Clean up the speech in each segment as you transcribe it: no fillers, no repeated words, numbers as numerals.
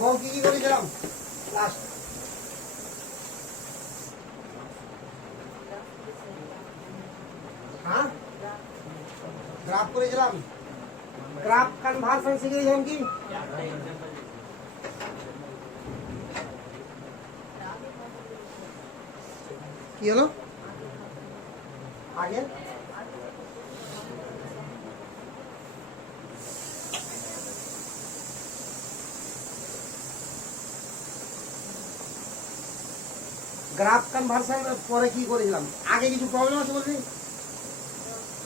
বল কি কি করেছিলাম লাস্ট? হ্যাঁ, গ্রাফ করেছিলাম। গ্রাফ কনভার্সন শিখেছিলাম কি? কি হলো আগে? গ্রাফ কনভার্সন পরে কি করেছিলাম? আগে কিছু প্রবলেম আছে বলবি?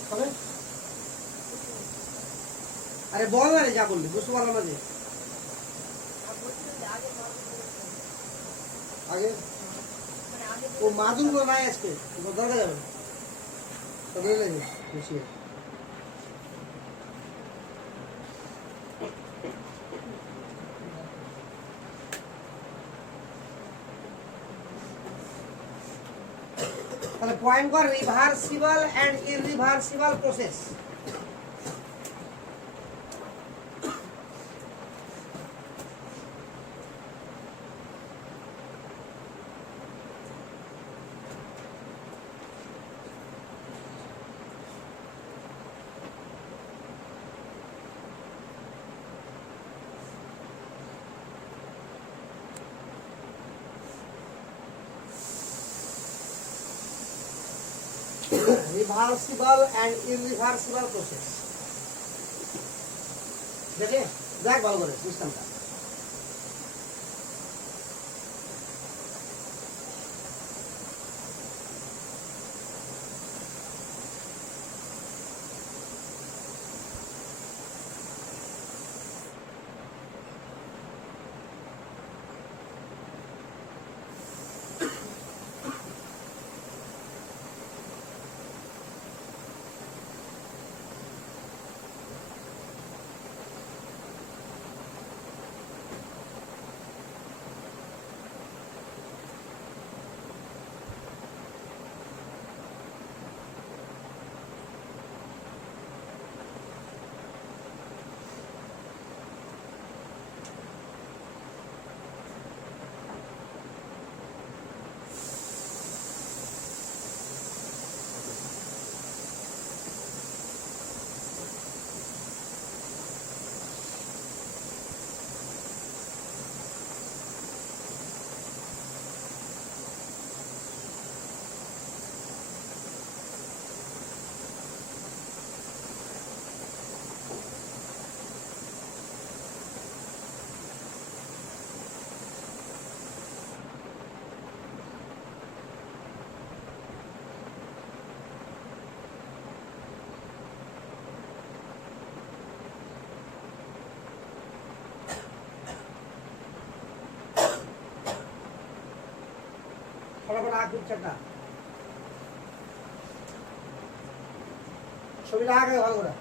তবে আরে বল না রে, যা বললি বুঝতে পারলাম না যে। আগে ও মাদুর গুলো নাই আজকে, দরকার যাবে বেশি। তাহলে পয়েন্ট কর reversible and irreversible process. Reversible and irreversible process देखे देख ভালো করে সিস্টেমটা। ফটাফট আগ পিকচারটা ছবিটা আগে ভালো করে।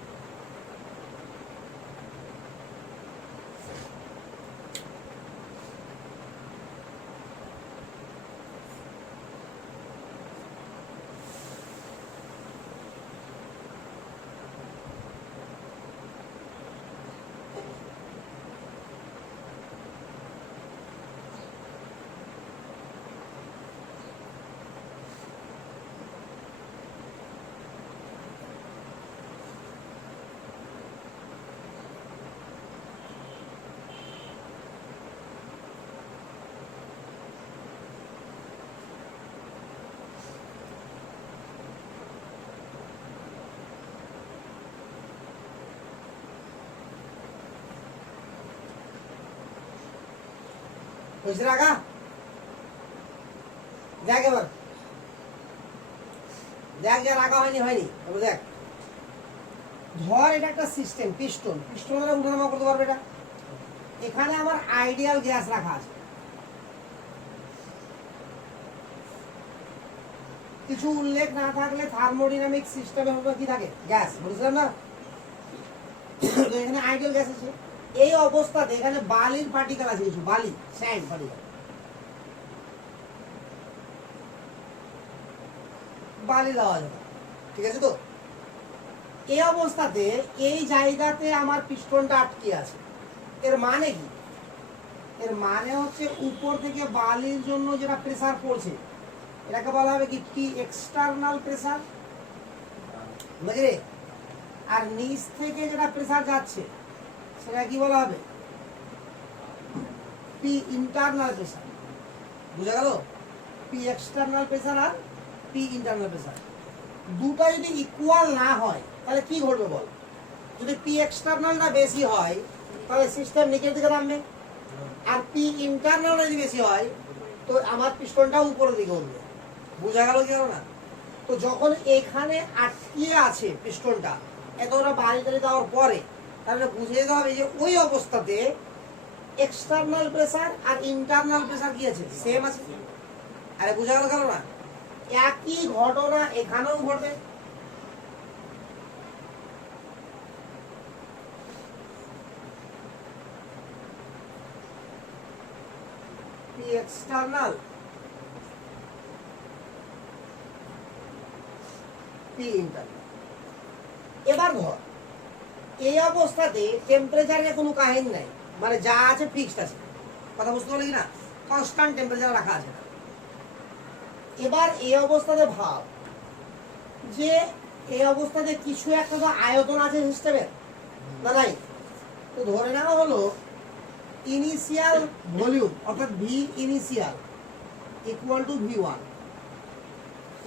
হয়েছে রাখা দেখ এবার, দেখ যা রাখা হয়নি হয়নি এবার দেখ। ধর এটা একটা সিস্টেম, পিস্টন পিস্টনটা উঠানামা করতে পারবে এটা। এখানে আমার আইডিয়াল গ্যাস রাখা আছে, কিছু উল্লেখ না থাকলে থার্মোডাইনামিক সিস্টেমে হবে কি থাকে গ্যাস, বুঝলেন না? এখানে আইডিয়াল গ্যাস আছে। এই অবস্থাতে এখানে বালির পার্টিকেল আছে, কিছু বালি স্যান্ড পার্টিকেল, বালি দেওয়া যাবে, ঠিক আছে তো? এই অবস্থাতে এই জায়গাতে আমার পিস্টনটা আটকে আছে, এর মানে কি? এর মানে হচ্ছে উপর থেকে বালির জন্য যেটা প্রেসার পড়ছে এটাকে বলা হবে কি পি এক্সটার্নাল প্রেসার, বুঝলে? আর নিচ থেকে যেটা প্রেসার যাচ্ছে সেটা কি বলা হবে? P internal pressure. বুঝা গেল? পি এক্সটার্নাল প্রেসার আর পি ইন্টারনাল প্রেসার দুটো যদি ইকুয়াল না হয় তাহলে কি ঘটবে বল? যদি পি এক্সটার্নালটা বেশি হয় তাহলে সিস্টেম নিচের দিকে নামবে, আর পি ইন্টারনাল যদি বেশি হয় তো আমার পিস্টনটা উপরের দিকে উঠবে। বোঝা গেল কি না? তো যখন এখানে আটকিয়ে আছে পিস্টনটা এতটা বাড়ি টাড়ি দেওয়ার পরে তাহলে বুঝে যেতে হবে যে ওই অবস্থাতে এক্সটার্নাল প্রেসার আর ইন্টারনাল প্রেসার কি আছে? সেম আছে। আরে বোঝা গেল কেন না? একই ঘটনা এখানেও ঘটবে। P external P internal. এবার ধর এই অবস্থাতে টেম্পারেচারের কোনো কাহিনী নাই, মানে যা আছে ফিক্সড আছে। কথা বুঝতে পারলি না? কনস্ট্যান্ট টেম্পারেচার রাখা আছে। এবার এই অবস্থাতে ভাব যে এই অবস্থাতে কিছু একটা তো আয়তন আছে সিস্টেমের, না নাই? তো ধরে নেওয়া হলো ইনিশিয়াল ভলিউম অর্থাৎ V initial equal to V one.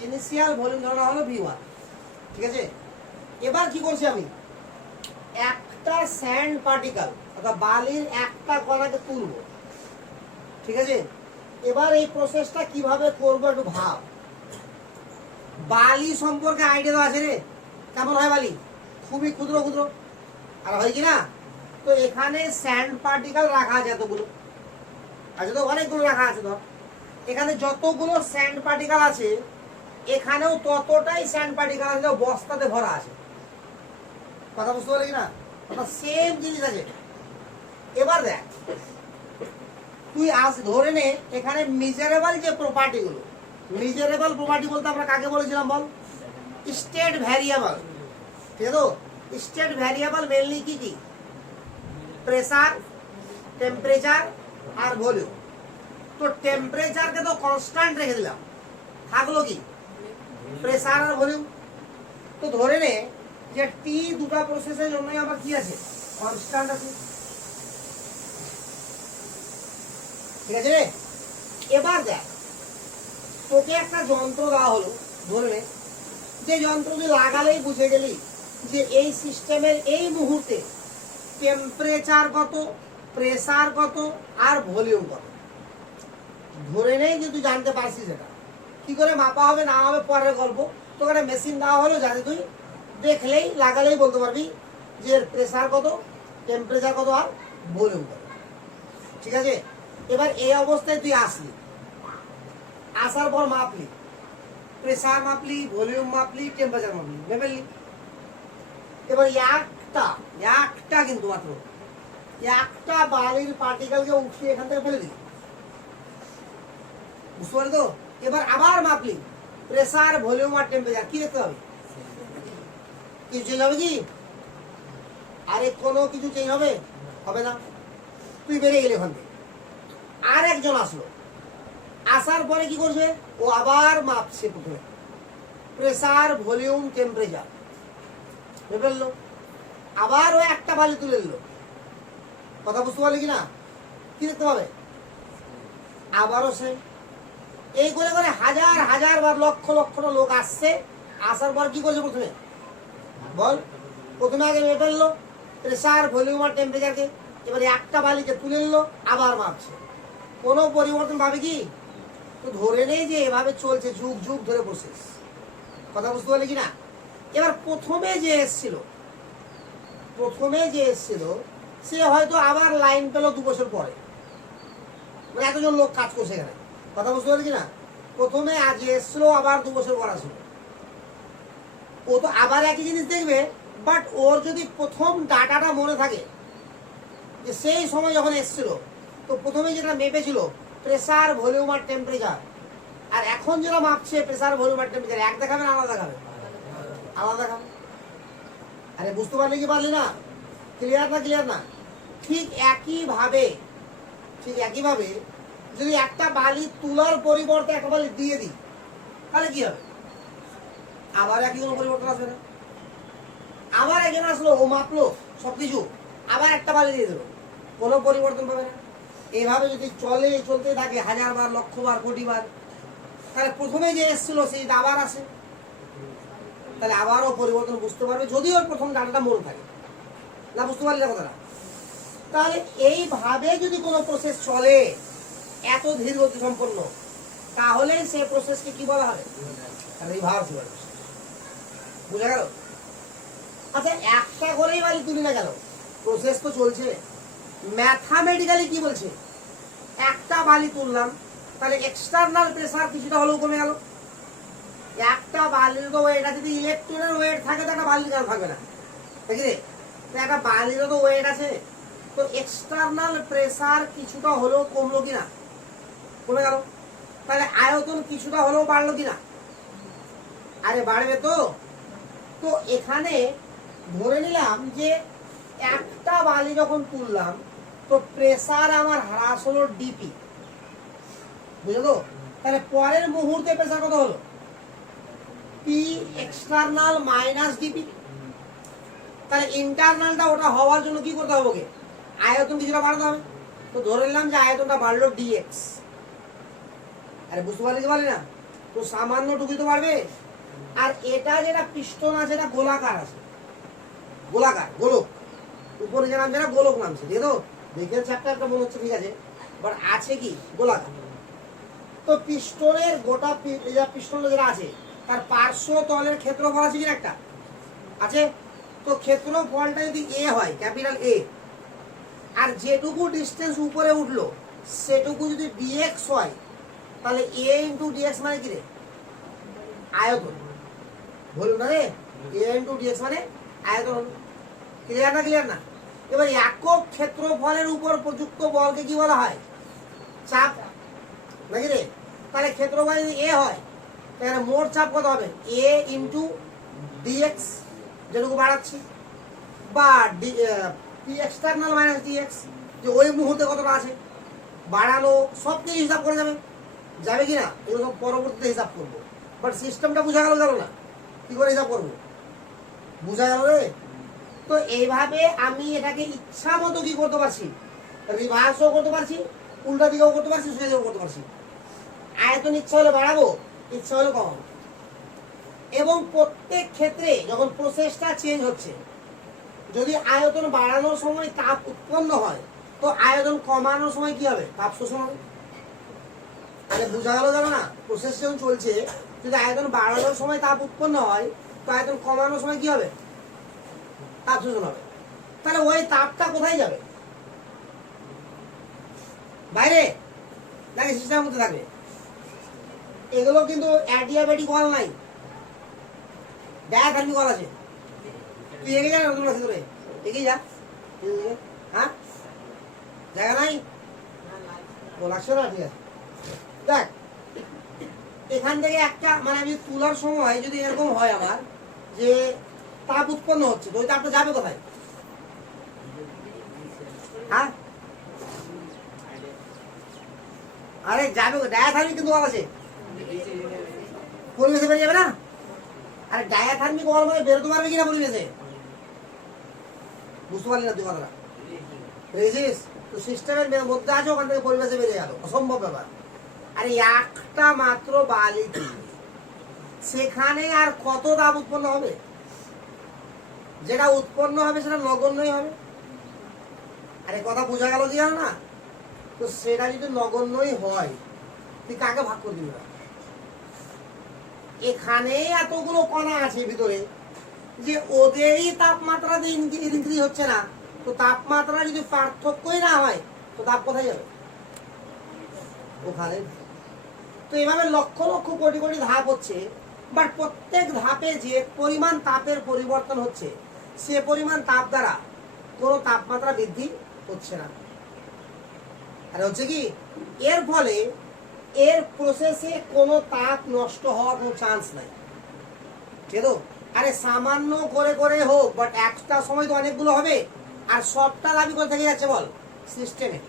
Initial volume ধরা হলো ভি ওয়ান, ঠিক আছে? এবার কি করছি আমি? একটা স্যান্ড পার্টিকেল অর্থাৎ বালির একটা কণাকে তুলব, ঠিক আছে? এবার এই প্রসেসটা কিভাবে করবো একটু ভাব। বালি সম্পর্কে আইডিয়া তো আছে রে, কেমন হয় বালি? খুবই ক্ষুদ্র ক্ষুদ্র, আর হয় কি না? তো এখানে স্যান্ড পার্টিকেল রাখা আছে এতগুলো, আছে তো অনেকগুলো রাখা আছে। ধর এখানে যতগুলো স্যান্ড পার্টিকেল আছে এখানেও ততটাই স্যান্ড পার্টিকেল আছে বস্তাতে ভরা আছে। কথা বুঝতে পারলি না? সেম জিনিস আছে। এবার দেখ তুই ধরে নে এখানে মেজারেবল যে প্রপার্টি গুলো, মেজারেবল প্রপার্টি বলতে আমরা কাকে বলেছিলাম বল? স্টেট ভ্যারিয়েবল, ঠিক আছে? তো স্টেট ভ্যারিয়েবল মেনলি কি কি? প্রেসার, টেম্পারেচার আর ভলিউম। তো টেম্পারেচারকে তো কনস্ট্যান্ট রেখে দিলাম, থাকলো কি? প্রেসার আর ভলিউম। তো ধরে নে যে টি দুটা প্রসেসের জন্যই আমার কি আছে? কনস্ট্যান্ট আছে, ঠিক আছে রে? এবার দেখ তোকে একটা যন্ত্র দেওয়া হলো, ধরে নে যে যন্ত্র তুই লাগালেই বুঝে গেলি যে এই সিস্টেমের এই মুহূর্তে টেম্পারেচার কত, প্রেসার কত আর ভলিউম কত। ধরে নেই যে তুই জানতে পারছিস এটা কি করে মাপা হবে না হবে পরের গল্প। তোকে একটা মেশিন দেওয়া হলো যাতে তুই দেখলেই লাগালেই বলতে পারবি যে প্রেসার কত, টেম্পারেচার কত আর ভলিউম কত, ঠিক আছে? এবার এই অবস্থায় তুই আসলি, আসার পর মাপলি, প্রেসার মাপলি, ভলিউম মাপলি, টেম্পারেচার মাপলি, মেপেলি। এবার একটা কিন্তু মাত্র একটা বালির পার্টিকেলকে উঠিয়ে এখান থেকে ফেলে দিলি, বুঝতে পারলি তো? এবার আবার মাপলি প্রেসার, ভলিউম আর টেম্পারেচার, কি দেখতে হবে? কিছু চেঞ্জ হবে কি? আরে কোনো কিছু চেঞ্জ হবে? হবে না। তুই বেরিয়ে গেলি ওখান থেকে, আর একজন আসলো, আসার পরে কি করছে? ও আবার মাপছে প্রথমে প্রেসার, ভলিউম, টেম্পারেচার, ফেললো। আবার ও একটা বালি তুলে নিল। কথা বুঝতে পারলি কিনা? কি দেখতে হবে? আবারও সে এই করে করে হাজার হাজার বার লক্ষ লক্ষ লোক আসছে। আসার পর কি করছে প্রথমে বল? প্রথমে আগে মেপে ফেললো প্রেসার, ভলিউম আর টেম্পারেচারকে। এবারে একটা বালিকে তুলে নিলো, আবার মাপছে। কোনো পরিবর্তন পাবে কি? তো ধরে নেই যে এভাবে চলছে যুগ যুগ ধরে প্রসেস। কথা বুঝতে পারলি কিনা? এবার প্রথমে যে এসছিল সে হয়তো আবার লাইন পেল 2 বছর পরে, মানে এতজন লোক কাজ করছে এখানে। কথা বুঝতে পারলি কিনা? প্রথমে আজ এসছিল, আবার 2 বছর পর আসলো, ও তো আবার একই জিনিস দেখবে। বাট ওর যদি প্রথম ডাটাটা মনে থাকে যে সেই সময় যখন এসছিল তো প্রথমে যেটা মেপেছিল প্রেসার, ভলিউম আর টেম্পারেচার, আর এখন যেটা মাপছে প্রেসার, ভলিউম আর টেম্পারেচার, এক দেখাবে না আলাদা দেখাবে? আলাদা দেখাবে। আরে বুঝতে পারলি কি পারলি না? ক্লিয়ার না? ক্লিয়ার না? ঠিক একই ভাবে ঠিক একইভাবে যদি একটা বালি তোলার পরিবর্তে একটা বালি দিয়ে দিই তাহলে কি হবে? আবার একই কোনো পরিবর্তন আসবে না। আবার একজন আসলো, ও মাপলো সবকিছু, আবার একটা বালি দিয়ে দিল, কোনো পরিবর্তন পাবে না। এইভাবে যদি চলতে থাকে 1000 বার, লক্ষ বার, কোটি বার, তাহলে প্রথমে যে এসেছিল সেই আবার আসে, তাহলে আবারও পরিবর্তন বুঝতে পারবে, যদিও প্রথম ডাটাটা মনে থাকে না। বুঝতে পারলে কথাটা? তাহলে এইভাবে যদি কোনো প্রসেস চলে এত ধীর গতি সম্পন্ন, তাহলে সেই প্রসেসকে কি বলা হবে? রিভার্সিবল। বুঝা গেল? আচ্ছা, একটা করেই বালি তুলি না, গেল প্রসেস তো চলছে। ম্যাথামেটিক্যালি কি বলছে? একটা বালি তুললাম, তাহলে এক্সটার্নাল প্রেসার কিছুটা হলেও কমে গেল। একটা বালির তো ওয়েট আছে, যদি ইলেকট্রনের ওয়েট থাকে তো একটা বালির কেন থাকবে না? ঠিক রে? একটা বালিরও তো ওয়েট আছে, তো এক্সটার্নাল প্রেসার কিছুটা হলেও কমলো কিনা? কমে গেল। তাহলে আয়তন কিছুটা হলেও বাড়লো কিনা? আরে বাড়বে তো। তো এখানে ধরে নিলাম যে একটা বালি যখন তুললাম তো প্রেসার আমার হ্রাস হলো ডিপি, বুঝলো তো? তাহলে পরের মুহূর্তে প্রেসার কত হলো? P external minus DP. তাহলে ইন্টারনালটা ওটা হওয়ার জন্য কি করতে হবে? আয়তন কিছুটা বাড়াতে হবে। তো ধরে নিলাম যে আয়তনটা বাড়লো ডিএক্স। আরে বুঝতে পারলি কি পারলি না? তো সামান্য টুকুই তো বাড়বে। আর এটা যেটা পিস্টন আছে এটা গোলাকার আছে, গোলাকার গোলক, উপরে যে নাম যেটা গোলক নামছে, ঠিক তো? দেখে চ্যাপ্টারটা মনে হচ্ছে ঠিক আছে, বাট আছে কি গোলাকার। তো পিস্টনের গোটা পিস্টন যেটা আছে তার পার্শ্ব তলের ক্ষেত্রফল আছে কিনা? একটা আছে। তো ক্ষেত্রফলটা যদি এ হয়, ক্যাপিটাল এ, আর যেটুকু ডিস্টেন্স উপরে উঠলো সেটুকু যদি ডিএক্স হয়, তাহলে এ ইন্টু ডিএক্স মানে কি রে? আয়তন। বলুন না রে, এ ইন্টু ডিএক্স মানে আয়তন। ক্লিয়ার না? ক্লিয়ার না? এবার একক ক্ষেত্রফলের উপর প্রযুক্ত বলকে কি বলা হয়? চাপ, নাকি রে? তাহলে ক্ষেত্রফল যদি এ হয় তাহলে মোট চাপ কত হবে? এ ইন্টু ডিএক্স, যেটুকু বাড়াচ্ছি, বা পি এক্সটার্নাল মাইনাস ডিএক্স, যে ওই মুহূর্তে কতটা আছে বাড়ানো, সব কিছু হিসাব করে যাবে, যাবে কিনা এগুলো সব পরবর্তীতে হিসাব করবো। বাট সিস্টেমটা বোঝা গেল না? কি করে হিসাব করবো? বোঝা গেল রে? তো এইভাবে আমি এটাকে ইচ্ছা মতো কি করতে পারছি? রিভার্সও করতে পারছি, উল্টা দিকেও করতে পারছি, সোজা দিকেও করতে পারছি। আয়তন ইচ্ছা হলে বাড়াবো, ইচ্ছা হলে কমাবো। এবং প্রত্যেক ক্ষেত্রে যখন প্রসেসটা চেঞ্জ হচ্ছে, যদি আয়তন বাড়ানোর সময় তাপ উৎপন্ন হয়, তো আয়তন কমানোর সময় কি হবে? তাপ শোষণ হবে। আরে বোঝা গেল না? প্রসেস যখন চলছে, যদি আয়তন বাড়ানোর সময় তাপ উৎপন্ন হয়, তো আয়তন কমানোর সময় কি হবে? তাপ শোষণ হবে। তাহলে ওই তাপটা কোথায় যাবে? বাইরে নাকি সিস্টেমের মধ্যে থাকবে? এগুলো কিন্তু অ্যাডিয়াবেটিক ওয়াল নাই, ডায়াথার্মিক ওয়াল আছে। তুই এগিয়ে যা না, তোমরা ভিতরে এগিয়ে যা। হ্যাঁ, জায়গা নাই? ও লাগছে না? ঠিক আছে, দেখ এখান থেকে একটা মানে আমি তোলার সময় যদি এরকম হয় আমার যে তাপ উৎপন্ন হচ্ছে, তো ওই তাপটা যাবে কোথায়? হ্যাঁ, আরে যাবে, ডায়াথার্মিক কিন্তু ওয়াল আছে, পরিবেশে বেরিয়ে যাবে না? আরে ডায়াথার্মিক ওয়াল মানে বেরোতে পারবে কিনা পরিবেশে? বুঝতে পারলি না তুই কথাটা? বুঝেছিস? তো সিস্টেমের মধ্যে আছে, ওখান থেকে পরিবেশে বেরিয়ে গেল, অসম্ভব ব্যাপার। আরে একটা মাত্র বালি সেখানে আর কত তাপ উৎপন্ন হবে? যেটা উৎপন্ন হবে সেটা নগণ্যই হবে। আরে কথা বোঝা গেল কি জানো না? তো সেটা যদি নগণ্যই হয়, তুই কাকে ভাগ করে দিবি? এখানে এতগুলো কণা আছে ভিতরে, যে ওদেরই তাপমাত্রা ইনক্রিজ হচ্ছে না, তো তাপমাত্রা যদি পার্থক্যই না হয়, তো তাপ কোথায় যাবে? ওখানে। তো এভাবে লক্ষ লক্ষ কোটি কোটি ধাপ হচ্ছে, বাট প্রত্যেক ধাপে যে পরিমাণ তাপের পরিবর্তন হচ্ছে, সে পরিমাণ তাপ দ্বারা কোনো তাপমাত্রা বৃদ্ধি হচ্ছে না। আর হচ্ছে কি, এর ফলে এর প্রসেসে কোনো তাপ নষ্ট হওয়ার কোনো চান্স নাই, ঠিক তো? আরে সামান্য করে করে হোক, বাট একটা সময় তো অনেকগুলো হবে, আর সবটা দাবি করে থেকে যাচ্ছে বল সিস্টেমে।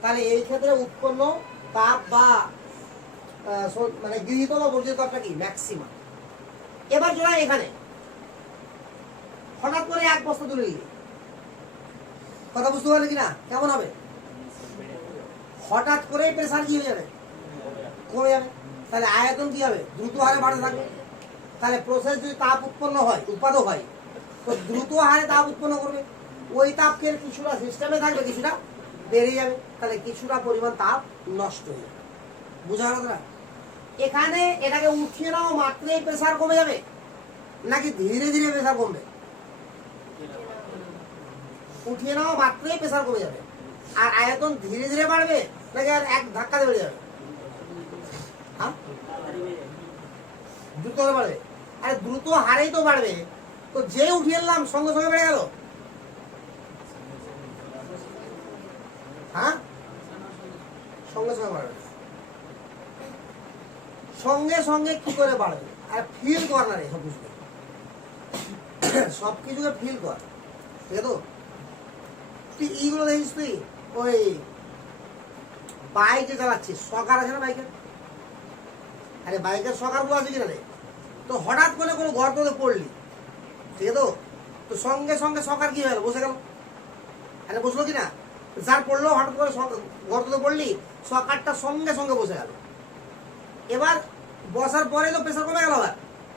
তাহলে এই ক্ষেত্রে উৎপন্ন তাপ বা মানে গৃহীত বা বর্জিত তাপটা কি ম্যাক্সিমাম। এবার জোড়া এখানে হঠাৎ করে এক বস্তা তুলে নিলি, কথা বুঝতে পারলে কিনা কেমন হবে? হঠাৎ করে প্রেসার কি হয়ে যাবে, কমে যাবে। তাহলে আয়তন কি হবে, দ্রুত হারে বাড়তে থাকবে। তাহলে প্রসেস যদি তাপ উৎপন্ন হয়, উৎপাদক হয়, তো দ্রুত হারে তাপ উৎপন্ন করবে। ওই তাপকে কিছুটা সিস্টেমে থাকবে, কিছুটা বেড়ে যাবে। তাহলে কিছুটা পরিমাণ তাপ নষ্ট হয়ে যাবে। বুঝা গেল না? এখানে এটাকে উঠিয়ে নাও মাত্রই প্রেসার কমে যাবে, নাকি ধীরে ধীরে প্রেসার কমবে? উঠিয়ে নাও মাত্রই প্রেসার কমে যাবে। আর আয়তন ধীরে ধীরে বাড়বে, নাকি আর এক ধাক্কাতে বেড়ে যাবে? হ্যাঁ, দ্রুত হারে বাড়বে। আরে দ্রুত হারেই তো বাড়বে, তো যে উঠিয়ে এলাম সঙ্গে সঙ্গে বেড়ে গেল। হ্যাঁ, সঙ্গে সঙ্গে বাড়বে। সঙ্গে সঙ্গে কি করে বাড়বে? আর ফিল কর না রে সব কিছু, সব কিছুকে ফিল কর, ঠিক আছে? তো তুই এইগুলো দেখিস, তুই ওই বাইকে চালাচ্ছিস, সকার আছে না বাইকের? আরে বাইকের সকার গুলো আছে কিনা রে? তো হঠাৎ করে কোনো গর্ততে পড়লি, ঠিক আছে? তো সঙ্গে সঙ্গে সকার কি হয়ে গেল, বসে গেল। আরে বসলো কিনা? যার পড়লো হঠাৎ করে গর্ততে পড়লি, সকারটা সঙ্গে সঙ্গে বসে গেল। এবার বসার পরে তো প্রেসার কমে গেল, আবার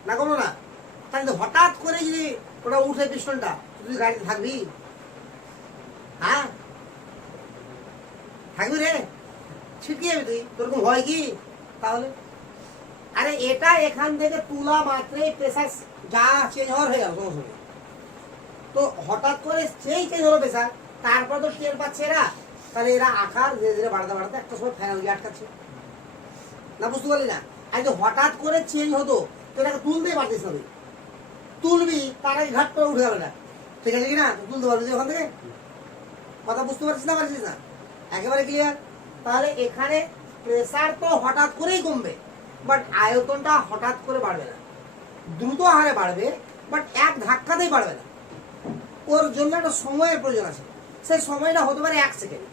না কমলো না? তাহলে হঠাৎ করে যদি ওটা উঠে পিস্টনটা, তুই গাড়িতে থাকবি? হ্যাঁ, থাকবি রে, ছিটকে যাবি তুই, তোর কোনো ভয় কি? তাহলে আরে এটা এখান থেকে তুলা মাত্রই প্রেসার যা চেঞ্জ হওয়ার হয়ে গেল সঙ্গে সঙ্গে। তো হঠাৎ করে সেই চেঞ্জ হলো প্রেসার, তারপর তো টের পাচ্ছে এরা। তাহলে এরা আকার ধীরে ধীরে বাড়াতে বাড়াতে একটা সময় ফাইনাল গিয়ে আটকাচ্ছে না, বুঝতে পারলি না? আর যদি হঠাৎ করে চেঞ্জ হতো, তো এটাকে তুলতেই পারতিস না। তুই তুলবি, তার আগে ঘাট করে উঠে গেল না, ঠিক আছে কিনা? তুলতে পারবি ওখান থেকে? কথা বুঝতে পারছিস না, পারছিস না? একেবারে ক্লিয়ার? তাহলে এখানে প্রেসার তো হঠাৎ করেই কমবে, বাট আয়তনটা হঠাৎ করে বাড়বে না, দ্রুত হারে বাড়বে, বাট এক ধাক্কাতেই বাড়বে না। ওর জন্য একটা সময়ের প্রয়োজন আছে। সেই সময়টা হতে পারে 1 সেকেন্ড,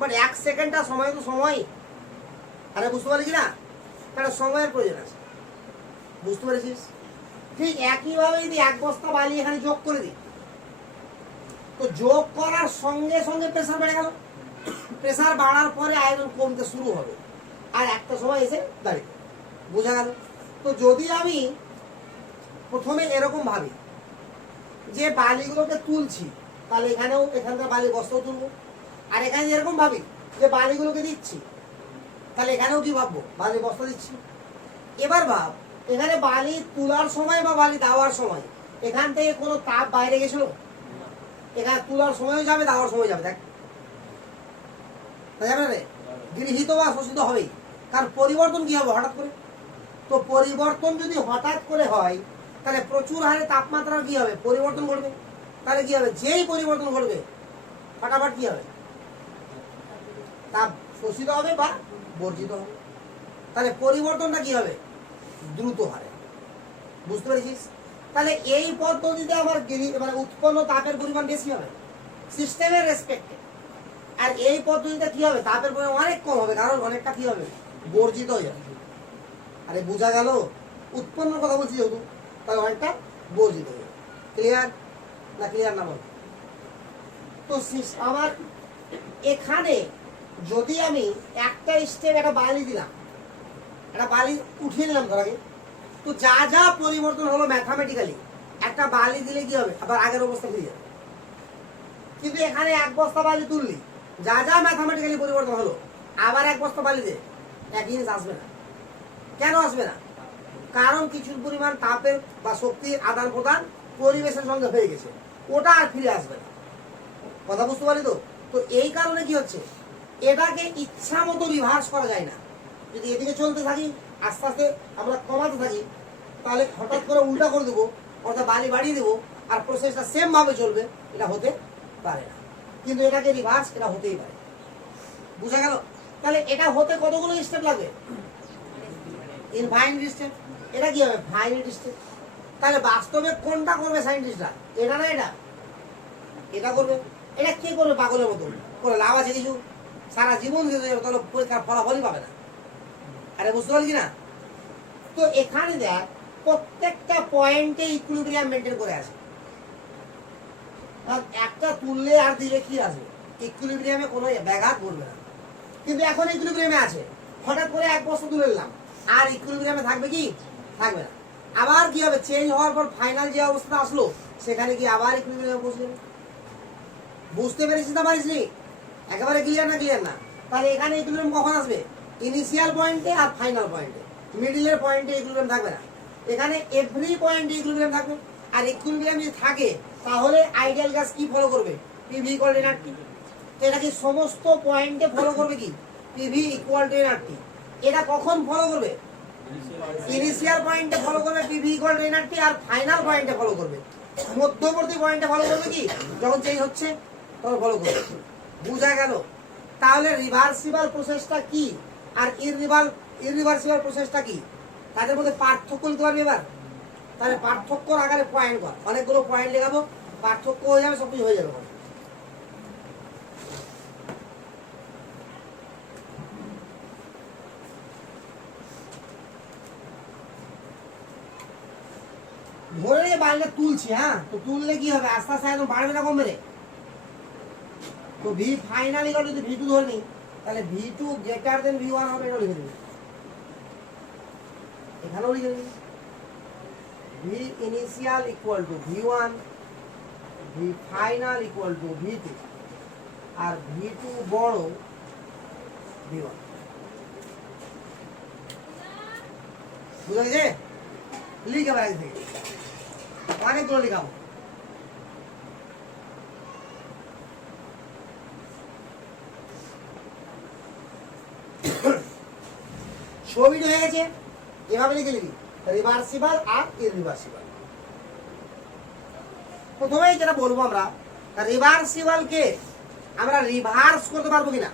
বাট 1 সেকেন্ডটা সময় তো সময়। আরে বুঝতে পারলি কিনা? একটা সময়ের প্রয়োজন আছে, বুঝতে পেরেছিস? ঠিক একইভাবে যদি 1 বস্তা বালি এখানে যোগ করে দিই, তো যোগ করার সঙ্গে সঙ্গে প্রেসার বেড়ে গেল। প্রেসার বাড়ার পরে আয়তন কমতে শুরু হবে, আর একটা সময় এসে দাঁড়িয়ে। বোঝা গেল? তো যদি আমি প্রথমে এরকম ভাবি যে বালিগুলোকে তুলছি, তাহলে এখানেও এখানকার বালি বস্তাও তুলবো। আর এখানে এরকম ভাবি যে বালিগুলোকে দিচ্ছি, তাহলে এখানেও কি ভাববো, বালি বস্তা দিচ্ছি। এবার ভাব, এখানে বালি তোলার সময় বা বালি দেওয়ার সময় এখান থেকে কোনো তাপ বাইরে গেছিল? এখানে তোলার সময়ও যাবে, দেওয়ার সময় যাবে। দেখ, যাবে না রে? গৃহীত বা শোষিত হবেই, কারণ পরিবর্তন কি হবে হঠাৎ করে। তো পরিবর্তন যদি হঠাৎ করে হয়, তাহলে প্রচুর হারে তাপমাত্রার কি হবে, পরিবর্তন ঘটবে। তাহলে কি হবে, যেই পরিবর্তন ঘটবে ফটাফট কি হবে, তাপ শোষিত হবে বা বর্জিত হবে। তাহলে পরিবর্তনটা কি হবে, দ্রুত হারে। বুঝতে পেরেছিস? তাহলে এই পদ্ধতিতে আমার মানে উৎপন্ন তাপের পরিমাণ বেশি হবে সিস্টেমের রেসপেক্টে, আর এই পদ্ধতিতে কি হবে, তাপের পরিমাণ অনেক কম হবে, কারণ অনেকটা কি হবে, বর্জিত হয়ে যাবে। আরে বোঝা গেল? উৎপন্ন কথা বলছি যেহেতু, তাহলে অনেকটা বর্জিত হয়ে যাবে। ক্লিয়ার না? ক্লিয়ার না বল? তো আমার এখানে যদি আমি একটা স্টেপ একটা বালি দিলাম, একটা বালি উঠিয়ে নিলাম ধর আগে, তো যা যা পরিবর্তন হলো ম্যাথামেটিক্যালি, একটা বালি দিলে কি হবে, আবার আগের অবস্থা ফিরে যাবে। কিন্তু এখানে 1 বস্তা বালি তুললি, যা যা ম্যাথামেটিক্যালি পরিবর্তন হলো, আবার 1 বস্তা বালি দে, এক জিনিস আসবে না। কেন আসবে না? কারণ কিছু পরিমাণ তাপের বা শক্তির আদান প্রদান পরিবেশের সঙ্গে হয়ে গেছে, ওটা আর ফিরে আসবে না। কথা বুঝতে পারি তো? তো এই কারণে কি হচ্ছে, এটাকে ইচ্ছা মতো রিভার্স করা যায় না। যদি এদিকে চলতে থাকি, আস্তে আস্তে আমরা কমাতে থাকি, তাহলে হঠাৎ করে উল্টা করে দেবো, অর্থাৎ বালি বাড়িয়ে দেবো, আর প্রসেসটা সেম ভাবে চলবে, এটা হতে পারে না। কিন্তু এটাকে রিভার্স এটা হতেই পারে। বুঝা গেল? তাহলে এটা হতে কতগুলো স্টেপ লাগবে, ইনফাইনাইট স্টেপ। এটা কি হবে, ফাইনাইট স্টেপ। তাহলে বাস্তবে কোনটা করবে সায়েন্টিস্টরা, এটা না এটা? এটা করবে। এটা কে করবে পাগলের মতো করে, লাভ আছে কিছু? সারা জীবন শেষ হয়ে যাবে, তাহলে পরীক্ষার ফলাফলই পাবে না। আরে বুঝতে পারলি না? তো এখানে দেখ প্রত্যেকটা পয়েন্টে ইকুইলিব্রিয়াম মেনটেন করে আছে। একটা তুললে আর দিলে কি আসবে? ইকুইলিব্রিয়ামে কোনো ব্যাঘাত ঘটবে না। কিন্তু এখন ইকুইলিব্রিয়ামে আছে, হঠাৎ করে এক বস্তা তুলে নিলাম, আর ইকুইলিব্রিয়ামে থাকবে কি? থাকবে না। আবার কি হবে? চেঞ্জ হওয়ার পর ফাইনাল যে অবস্থা আসলো সেখানে কি আবার ইকুইলিব্রিয়ামে বসবে। বুঝতে পেরেছিস না পারিসনি? একেবারে ক্লিয়ার না? ক্লিয়ার না? তাহলে এখানে ইকুইলিব্রিয়াম কখন আসবে? ইনিশিয়াল পয়েন্টে আর ফাইনাল পয়েন্টে। মিডলের পয়েন্টে ইকুইলিব্রিয়াম থাকবে না। এখানে এভরি পয়েন্টে ইকুইলিব্রিয়াম থাকবে। আর ইকুইলিব্রিয়াম যদি থাকে তাহলে আইডিয়াল গ্যাস কি ফলো করবে? PV equal to nRT. এটা কি সমস্ত পয়েন্টে ফলো করবে কি? PV equal to nRT. এটা কখন ফলো করবে? ইনিশিয়াল পয়েন্টে ফলো করবে পিভি ইকুয়াল টু এনআরটি, আর ফাইনাল পয়েন্টে ফলো করবে। মধ্যবর্তী পয়েন্টে ফলো করবে কি? যখন চেঞ্জ হচ্ছে তখন ফলো করবে। বুঝা গেল? তাহলে রিভার্সিবল প্রসেসটা কি আর ইররিভার্সিবল প্রসেসটা কি, তাদের মধ্যে পার্থক্য লিখতে পারবে এবার? তাহলে পার্থক্যর আকারে পয়েন্ট কর, অনেকগুলো পয়েন্ট লেখাবো, পার্থক্য হয়ে যাবে, সবকিছু হয়ে যাবে। ধরে রেখে বাড়িটা তুলছি, হ্যাঁ, তো তুললে কি হবে? আস্তে আস্তে একদম বাড়বে না কমবে রে? তো ভি ফাইনাল ইকুয়াল যদি ভি টু ধরে নিই, তাহলে V two greater than V one হবে, এটা লিখে দিবি। এখানেও লিখে দিবি V initial equal to V one, V final equal to V two, আর ভি টু বড় ভি ওয়ান। বুঝা গেছে? লিখে আগে থেকে অনেকগুলো লিখাবো। ছবিটা হয়ে গেছে, এভাবে লিখে নিবি রিভার্সিবল আর ইররিভার্সিবল। প্রথমেই যেটা বলবো আমরা, রিভার্সিবল কে আমরা রিভার্স করতে পারবো কিনা,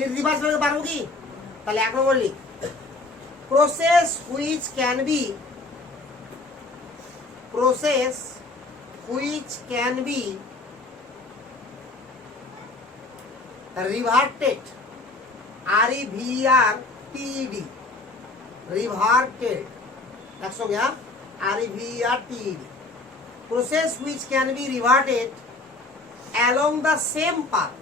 ইররিভার্সিবল পারবো কি? তাহলে এক নম্বর লিখ, process which can be reverted, REVERTED, reverted, একসঙ্গে হ্যাঁ, REVERTED, process which can be reverted along the same path,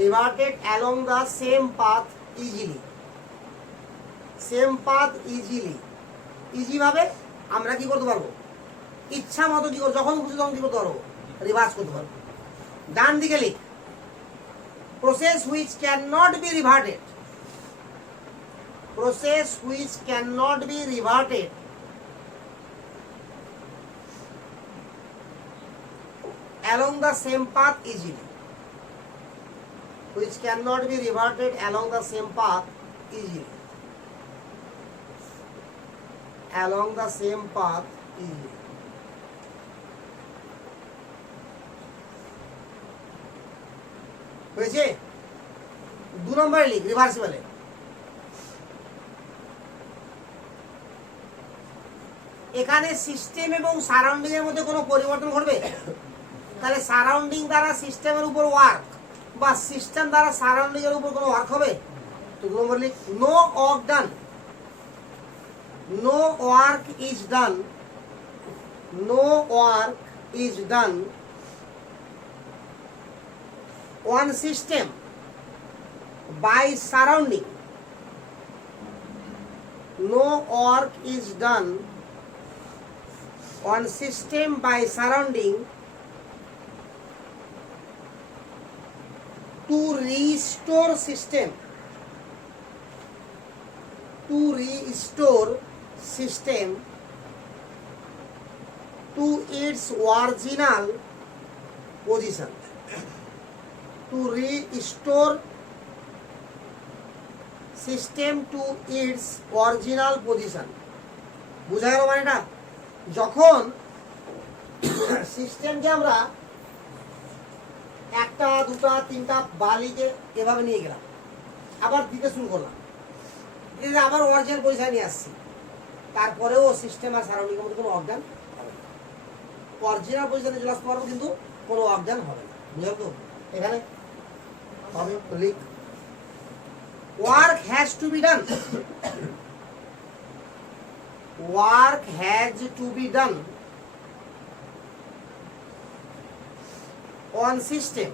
reverted along the same path easily, same path easily, easy ভাবে আমরা কি করতে পারবো? ইচ্ছা মতো কি করবো, যখন খুশি তখন কি করতে পারবো? রিভার্স করতে পারবো। ডান দিকে লিখ, process which cannot be reverted, process which cannot be reverted along the same path easily, which cannot be reverted along the same path easily, along the same path easily. হয়েছে? দু নম্বরে লিখ রিভার্সিবলে, এখানে সিস্টেম এবং সারাউন্ডিং এর মধ্যে কোনো পরিবর্তন ঘটবে? তাহলে সারাউন্ডিং দ্বারা সিস্টেমের উপর ওয়ার্ক বা সিস্টেম দ্বারা সারাউন্ডিং এর উপর কোনো ওয়ার্ক হবে? তো দু নম্বর লিখ, no work done, no work is done, no work is done on system by surrounding, no work is done on system by surrounding to restore system, to restore system to its original position, to restore system to its original position. বুঝা গেল মানেটা? যখন সিস্টেমকে আমরা একটা দুটা তিনটা বালিকে এভাবে নিয়ে গেলাম, আবার দিতে শুরু করলাম, আবার অরিজিনাল পজিশনে নিয়ে আসছি, তারপরেও সিস্টেম আর সারাউন্ডিংয়ের মধ্যে কোনো অজ্ঞান হবে না। অরিজিনাল পজিশনে চলে আসতে পারবো কিন্তু কোনো অজ্ঞান হবে না। বুঝলো তো? এখানে হবে লিখ work has to be done, work has to be done on system,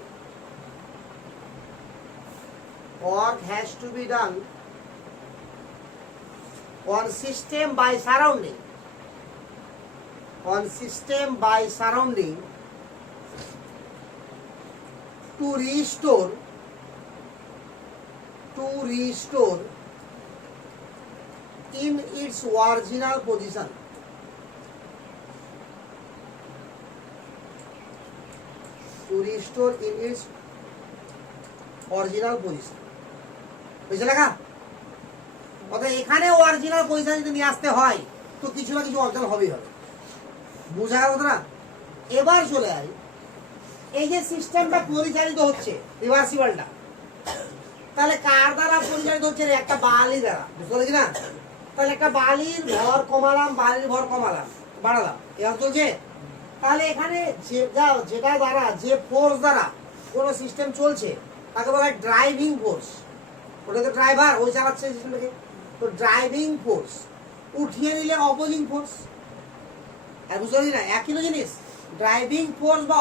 work has to be done on system by surrounding, on system by surrounding to restore in its original position, to restore in its original position বুঝে লাগা অর্থাৎ এখানে original position যদি নিয়ে আসতে হয় তো কিছু না কিছু অর্জন হবেই হবে বুঝা গেল না এবার চলে আই এই যে সিস্টেমটা পরিচালিত হচ্ছে রিভার্সিবলটা তাহলে কার দ্বারা পরিচালিত হচ্ছে একটা বালি দ্বারা বুঝতে পারছি না তাহলে একটা বালির ভর কমালাম বাড়ালাম এবার চলছে তাহলে এখানে যেটা দ্বারা যে ফোর্স দ্বারা কোনো সিস্টেম চলছে তাকে বলা হয় ড্রাইভিং ফোর্স ওটা তো ড্রাইভার ওই চালাচ্ছে সিস্টেমটাকে তো ড্রাইভিং ফোর্স উঠিয়ে নিলে অপোজিং ফোর্স আর বুঝতে পারছি না একই জিনিস ড্রাইভিং ফোর্স বা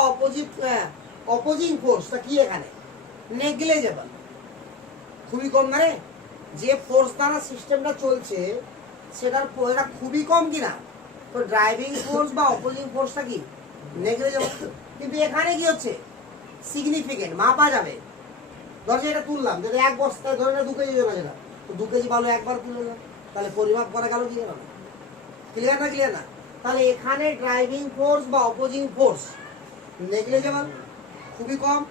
অপোজিং ফোর্সটা কি এখানে নেগলিজেবল খুবই কম না রে যে ফোর্স দ্বারা সিস্টেমটা চলছে সেটার এটা খুবই কম কিনা তো ড্রাইভিং ফোর্স বা অপোজিং ফোর্সটা কি নেগলিজেবল কিন্তু এখানে কি হচ্ছে সিগনিফিকেন্ট মাপা যাবে ধর যে এটা তুললাম যদি এক বস্তায় ধরে 2 কেজি ওজন আছে তো 2 কেজি বালু একবার তুলে নিলাম তাহলে পরিমাপ করা গেল কি না ক্লিয়ার না তাহলে এখানে ড্রাইভিং ফোর্স বা অপোজিং ফোর্স নেগলিজেবল খুবই কম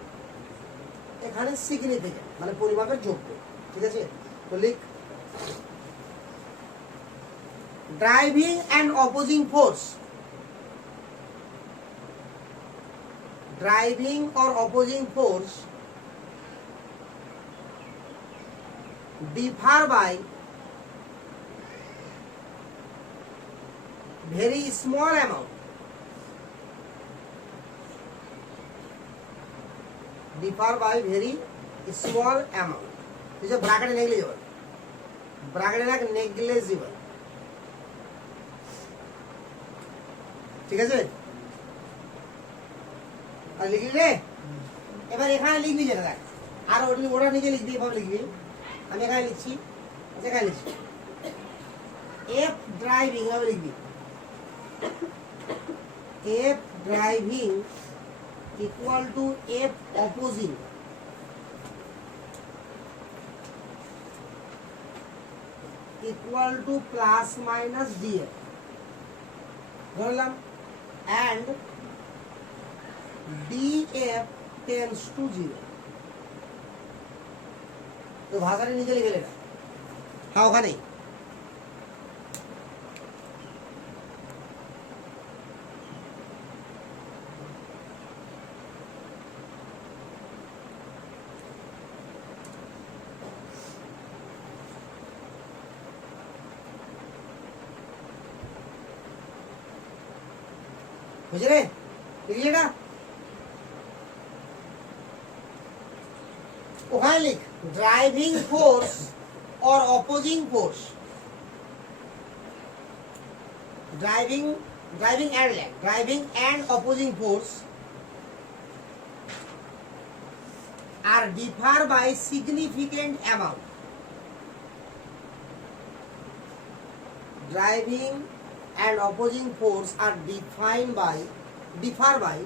এখানে সিগনিফিকেন্ট মানে পরিমাপের যোগ্য ঠিক আছে তো লিখ driving and opposing force driving or opposing force differ by very small amount, differ by very small amount this is bracket negligible ঠিক আছে আর লিখলি রে এবার এখানে লিখবি যেটা দেখ আর ওটা নিজে লিখবি এভাবে লিখবি আমি এখানে লিখছি এখানে লিখছি এফ ড্রাইভিং এভাবে লিখবি F driving equal to F opposing equal to plus minus DF ধরলাম and df tends to 0 তো ভাষাটা নিচে লিখে লেখা হ্যাঁ ওখানে বুঝলে রে লিখলে না ওখানে লিখ driving force or opposing force driving and opposing force are differ by significant amount. Driving and opposing force are differ by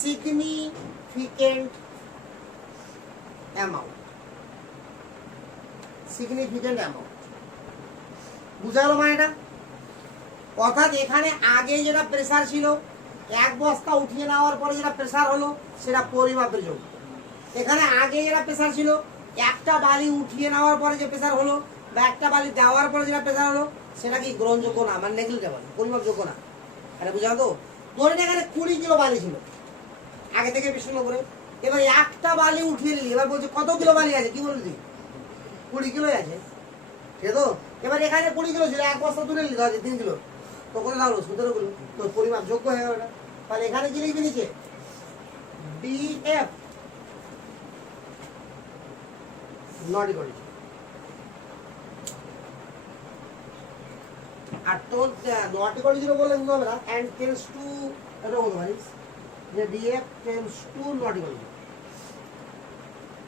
significant amount. বুঝা গেল মানে এটা অর্থাৎ এখানে আগে যেটা প্রেসার ছিল এক বস্তা উঠিয়ে নেওয়ার পরে যেটা প্রেসার হলো সেটা পরিমাপের যোগ্য এখানে আগে যেটা প্রেসার ছিল একটা বালি উঠিয়ে নেওয়ার পরে যে প্রেসার হলো বা একটা বালি দেওয়ার পরে যেটা প্রেসার হলো সেটা কি গ্রহণযোগ্য না মানে নেগলিজেবল পরিমাপযোগ্য না এটা বুঝা তো ধরেন এখানে 20 কিলো বালি ছিল আগে থেকে বিষ্ণু করে এবার একটা বালি উঠিয়ে নিলি এবার বলছে কত কিলো বালি আছে কি বললি 20 কিলো আছে ঠিক তো এবার এখানে 20 কিলো ছিল এক বস্তা তুলে নিলি 3 কিলো তো কত দাঁড়ালো 17 কিলো তো পরিমাপ যোগ্য হয়ে গেল তাহলে এখানে কি লিখবি নিচে df not equal to আর তো নট ইকুয়াল টু 0 বললে কিন্তু হবে না and tends to এটা বলতে পারিস যে df tends to not equal to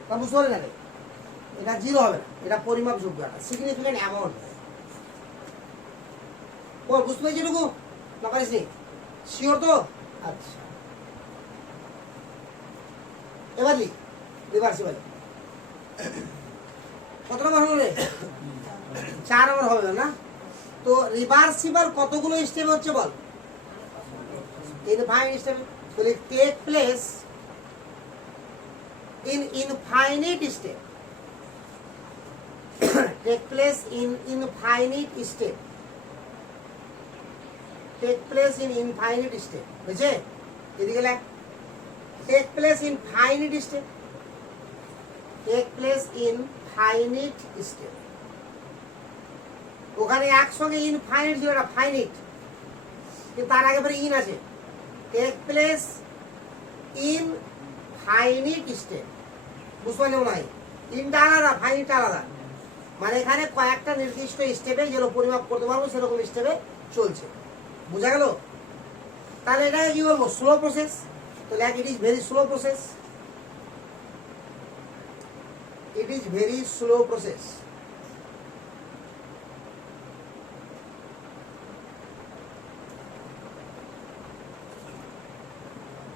তা বুঝতে পারলি না এটা 0 হবে না এটা পরিমাপযোগ্য একটা সিগনিফিক্যান্ট অ্যামাউন্ট বল বুঝতে পেরেছিস এটুকু না পারিস নি শিওর তো আচ্ছা এবার লিখ রিভার্সিবল কত নম্বর হলো রে 4 নম্বর হবে না তো রিভার্সিবল কতগুলো স্টেপ হচ্ছে বল ইনফাইনাইট স্টেপ বলে take place in infinite step take place in infinite step take place in infinite step বুঝে এদিকে লেখ take place in finite step take place in finite step ওখানে একসঙ্গে ইনফাইনাইট ছিল না ফাইনাইট কিন্তু তার আগে পরে ইন আছে take place in finite step বুঝতে পারলে মনে হয় ইনটা আলাদা ফাইনাইট আলাদা মানে এখানে কয়েকটা নির্দিষ্ট স্টেপে যেগুলো পরিমাপ করতে পারবো সেরকম স্টেপে চলছে বোঝা গেল তাহলে এটাকে কি বলবো স্লো প্রসেস তো লেখ it is very slow process it is very slow process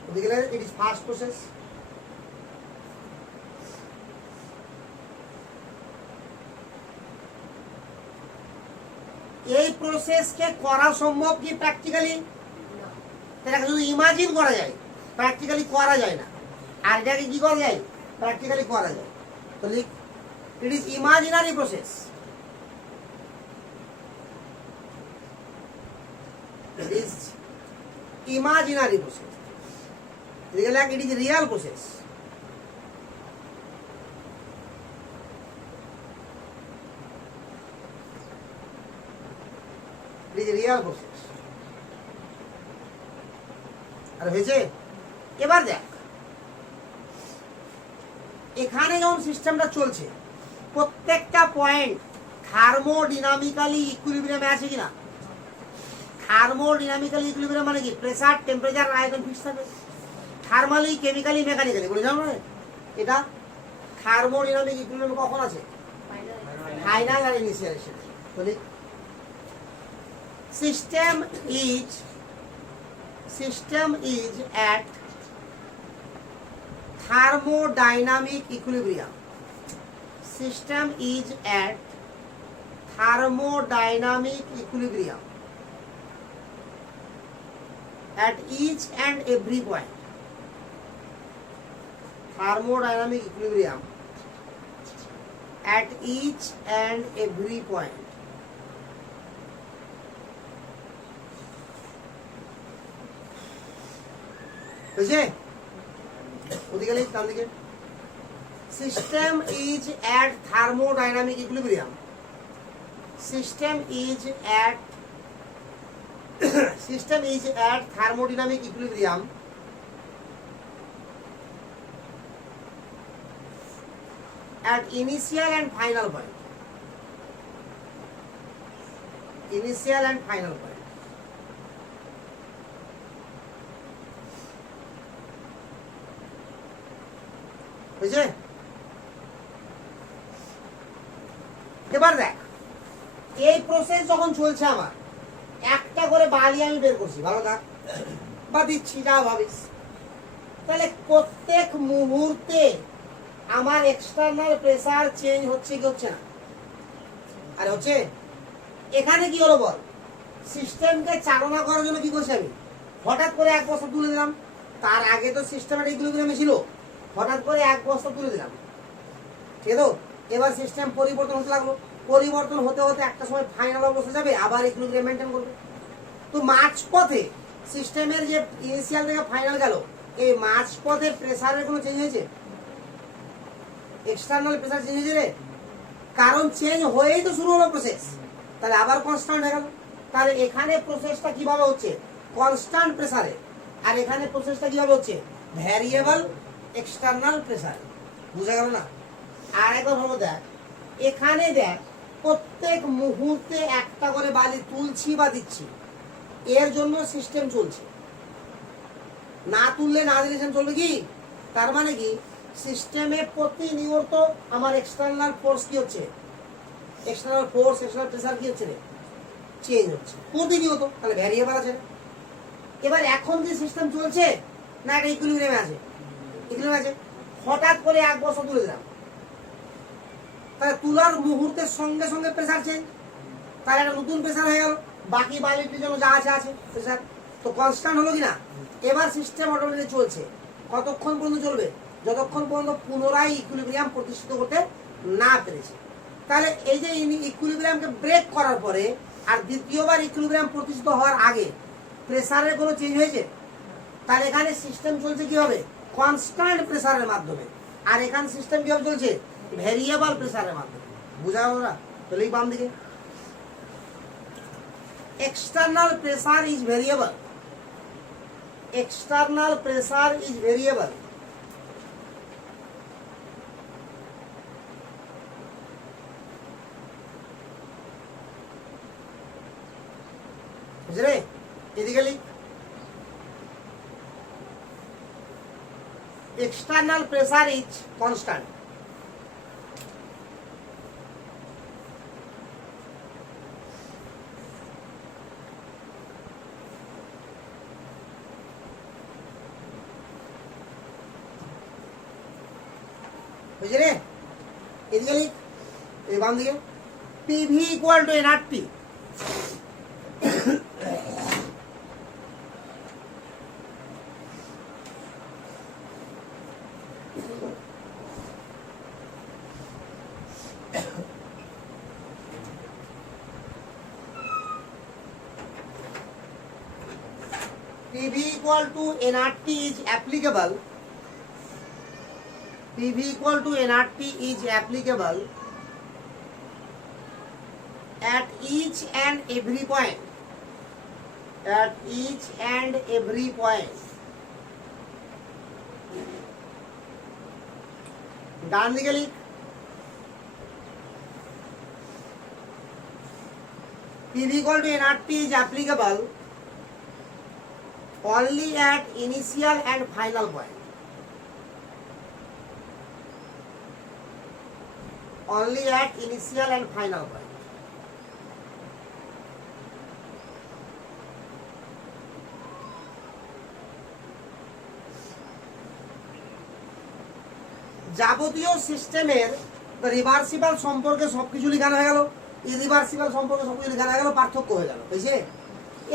ওদিকে ইট ইজ ফাস্ট প্রসেস এই প্রসেসকে করা সম্ভব কি প্র্যাকটিক্যালি এটাকে শুধু ইমাজিন করা যায় প্র্যাকটিক্যালি করা যায় না আর এটাকে কি করা যায় প্র্যাকটিক্যালি করা যায় তো লিখ it is imaginary process it is imaginary process এদিকে লেখ it is real process real process আর হয়েছে এবার দেখ এখানে যখন সিস্টেমটা চলছে প্রত্যেকটা পয়েন্ট থার্মোডিনামিক্যালি ইকুইলিব্রিয়ামে আছে কিনা থার্মোডিনামিক্যালি ইকুইলিব্রিয়াম মানে কি প্রেসার টেম্পারেচার আয়তন ফিক্স থাকে থার্মালি কেমিক্যালি মেকানিক্যালি বলে যাও না এটা থার্মোডিনামিক ইকুইলিব্রিয়াম কখন আছে ফাইনাল আর ইনিশিয়াল স্টেজে বলি system is at thermodynamic equilibrium system is at thermodynamic equilibrium at each and every point thermodynamic equilibrium at each and every point বুঝে ওদিকে লিখ ডান দিকে system is at thermodynamic equilibrium system is at thermodynamic equilibrium at initial and final point initial and final point বুঝলে এবার দেখ এই process যখন চলছে আমার একটা করে বালি আমি বের করছি ভালো থাক বা দিচ্ছি যা ভাবিস তাহলে প্রত্যেক মুহূর্তে আমার এক্সটার্নাল প্রেসার চেঞ্জ হচ্ছে কি হচ্ছে না আর হচ্ছে এখানে কি হলো বল সিস্টেমকে চালনা করার জন্য কি করছি আমি হঠাৎ করে এক বস্তা তুলে দিলাম তার আগে তো সিস্টেমের ইকুইলিব্রিয়ামে ছিল হঠাৎ করে এক বস্তা তুলে দিলাম ঠিক তো এবার সিস্টেম পরিবর্তন হতে লাগলো পরিবর্তন হতে হতে একটা সময় ফাইনাল অবস্থা যাবে আবার ইকুইলিব্রিয়াম মেইনটেইন করবে তো মাঝপথে সিস্টেমের যে ইনিশিয়াল থেকে ফাইনাল গেল এই মাঝপথে প্রেসারের কোনো চেঞ্জ হয়েছে এক্সটার্নাল প্রেসার চেঞ্জ হয়েছে রে কারণ চেঞ্জ হয়েই তো শুরু হলো প্রসেস তাহলে আবার কনস্ট্যান্ট হয়ে গেল তাহলে এখানে প্রসেসটা কিভাবে হচ্ছে কনস্ট্যান্ট প্রেসারে আর এখানে প্রসেসটা কিভাবে হচ্ছে ভ্যারিয়েবল এক্সটার্নাল প্রেসার। বুঝা গেল না? আর একবার ভালো দেখ, এখানে দেখ প্রত্যেক মুহূর্তে একটা করে বালি তুলছি বা দিচ্ছি, এর জন্য সিস্টেম চলছে। না তুললে না দিলে চলবে কি? তার মানে কি সিস্টেমে প্রতিনিয়ত আমার এক্সটার্নাল ফোর্স কি হচ্ছে, এক্সটার্নাল ফোর্স এক্সটার্নাল প্রেসার কি হচ্ছে রে, চেঞ্জ হচ্ছে প্রতিনিয়ত। তাহলে ভ্যারিয়েবল আছে। এবার এখন যে সিস্টেম চলছে না, একটা ইকুইলিব্রিয়ামে আছে, ইকুইলিব্রিয়াম আছে। হঠাৎ করে এক বছর তুলে দিলাম, তাহলে তুলার মুহূর্তের সঙ্গে সঙ্গে প্রেসার চেঞ্জ, তাহলে একটা নতুন প্রেসার হয়ে গেল। বাকি বালিটির জন্য যা আছে প্রেসার তো কনস্ট্যান্ট হলো কিনা। এবার সিস্টেম অটোমেটিক চলছে। কতক্ষণ পর্যন্ত চলবে? যতক্ষণ পর্যন্ত পুনরায় ইকুইলিব্রিয়াম প্রতিষ্ঠিত করতে না পেরেছে। তাহলে এই যে ইকুইলিব্রিয়ামকে ব্রেক করার পরে আর দ্বিতীয়বার ইকুইলিব্রিয়াম প্রতিষ্ঠিত হওয়ার আগে প্রেসারের কোনো চেঞ্জ হয়েছে? তাহলে এখানে সিস্টেম চলছে কি হবে? কনস্ট্যান্ট প্রেসারের মাধ্যমে। আর এখানে সিস্টেম কিভাবে চলছে? ভ্যারিয়েবল প্রেসারের মাধ্যমে। বুঝা গেল না? তাহলে বাম দিকে external pressure is variable, external pressure is variable, বুঝলে? এদিকে লিখ, external pressure is constant, বুঝলে? এদিকে লিখ, এই বাম দিকে PV equal to nRT, PV equal to nRT is applicable, PV equal to nRT is applicable at each and every point, at each and every point. ডান দিকে লিখ, PV equal to nRT is applicable only at initial and final point, only at initial and final point. যাবতীয় সিস্টেমের reversible সম্পর্কে সবকিছু লেখানো হয়ে গেল, irreversible সম্পর্কে সবকিছু লেখানো হয়ে গেল, পার্থক্য হয়ে গেল। বুঝছে?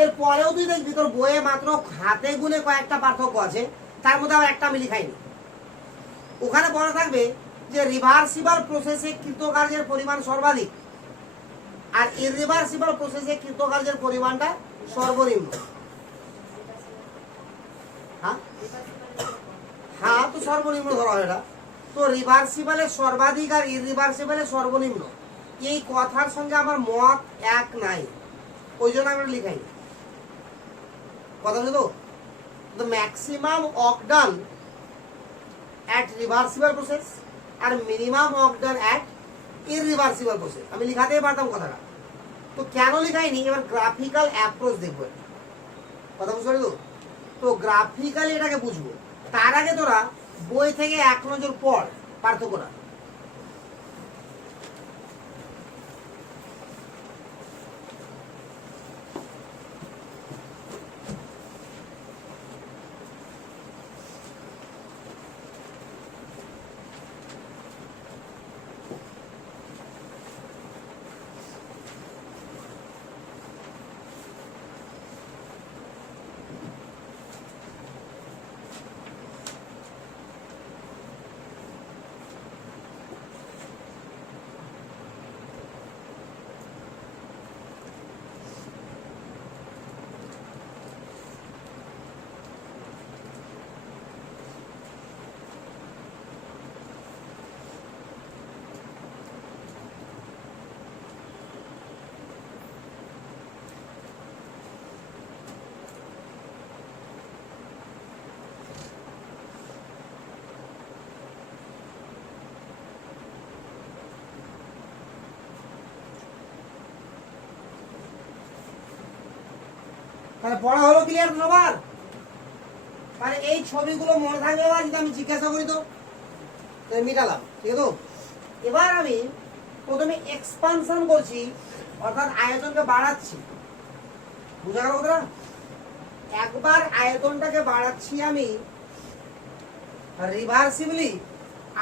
এর পরেও তুই দেখবি তোর বইয়ে মাত্র হাতে গুনে কয়েকটা পার্থক্য আছে, তার মধ্যে আবার একটা আমি লিখাইনি। ওখানে বলা থাকবে যে রিভার্সিবল প্রসেসে কৃতকার্যের পরিমাণ সর্বাধিক আর ইরিভার্সিবল প্রসেসে কৃতকার্যের পরিমাণটা সর্বনিম্ন। হ্যাঁ হ্যাঁ, তো সর্বনিম্ন ধরা হয় এটা। তো রিভার্সিবলের সর্বাধিক আর ইরিভার্সিবলের সর্বনিম্ন, এই কথার সঙ্গে আমার মত এক নাই, ওই জন্য আমি লিখাই কথা বুঝলো? তো maximum work done at reversible process আর minimum work done at irreversible process, আমি লিখাতেই পারতাম কথাটা। তো কেন লিখাইনি? এবার গ্রাফিক্যাল অ্যাপ্রোচ দেখবো, কথা বুঝতে পারলি? তো গ্রাফিক্যালি এটাকে বুঝবো। তার আগে তোরা বই থেকে এক নজর পড় পার্থক্যটা। তাহলে পড়া হলো ক্লিয়ার সবার? মানে এই ছবিগুলো মনে থাকবে, এবার যদি আমি জিজ্ঞাসা করি তো মিটালাম, ঠিক আছে? তো এবার আমি প্রথমে এক্সপানশন করছি, অর্থাৎ আয়তনকে বাড়াচ্ছি। বুঝা গেল কথাটা? একবার আয়তনটাকে বাড়াচ্ছি আমি রিভার্সিবলি,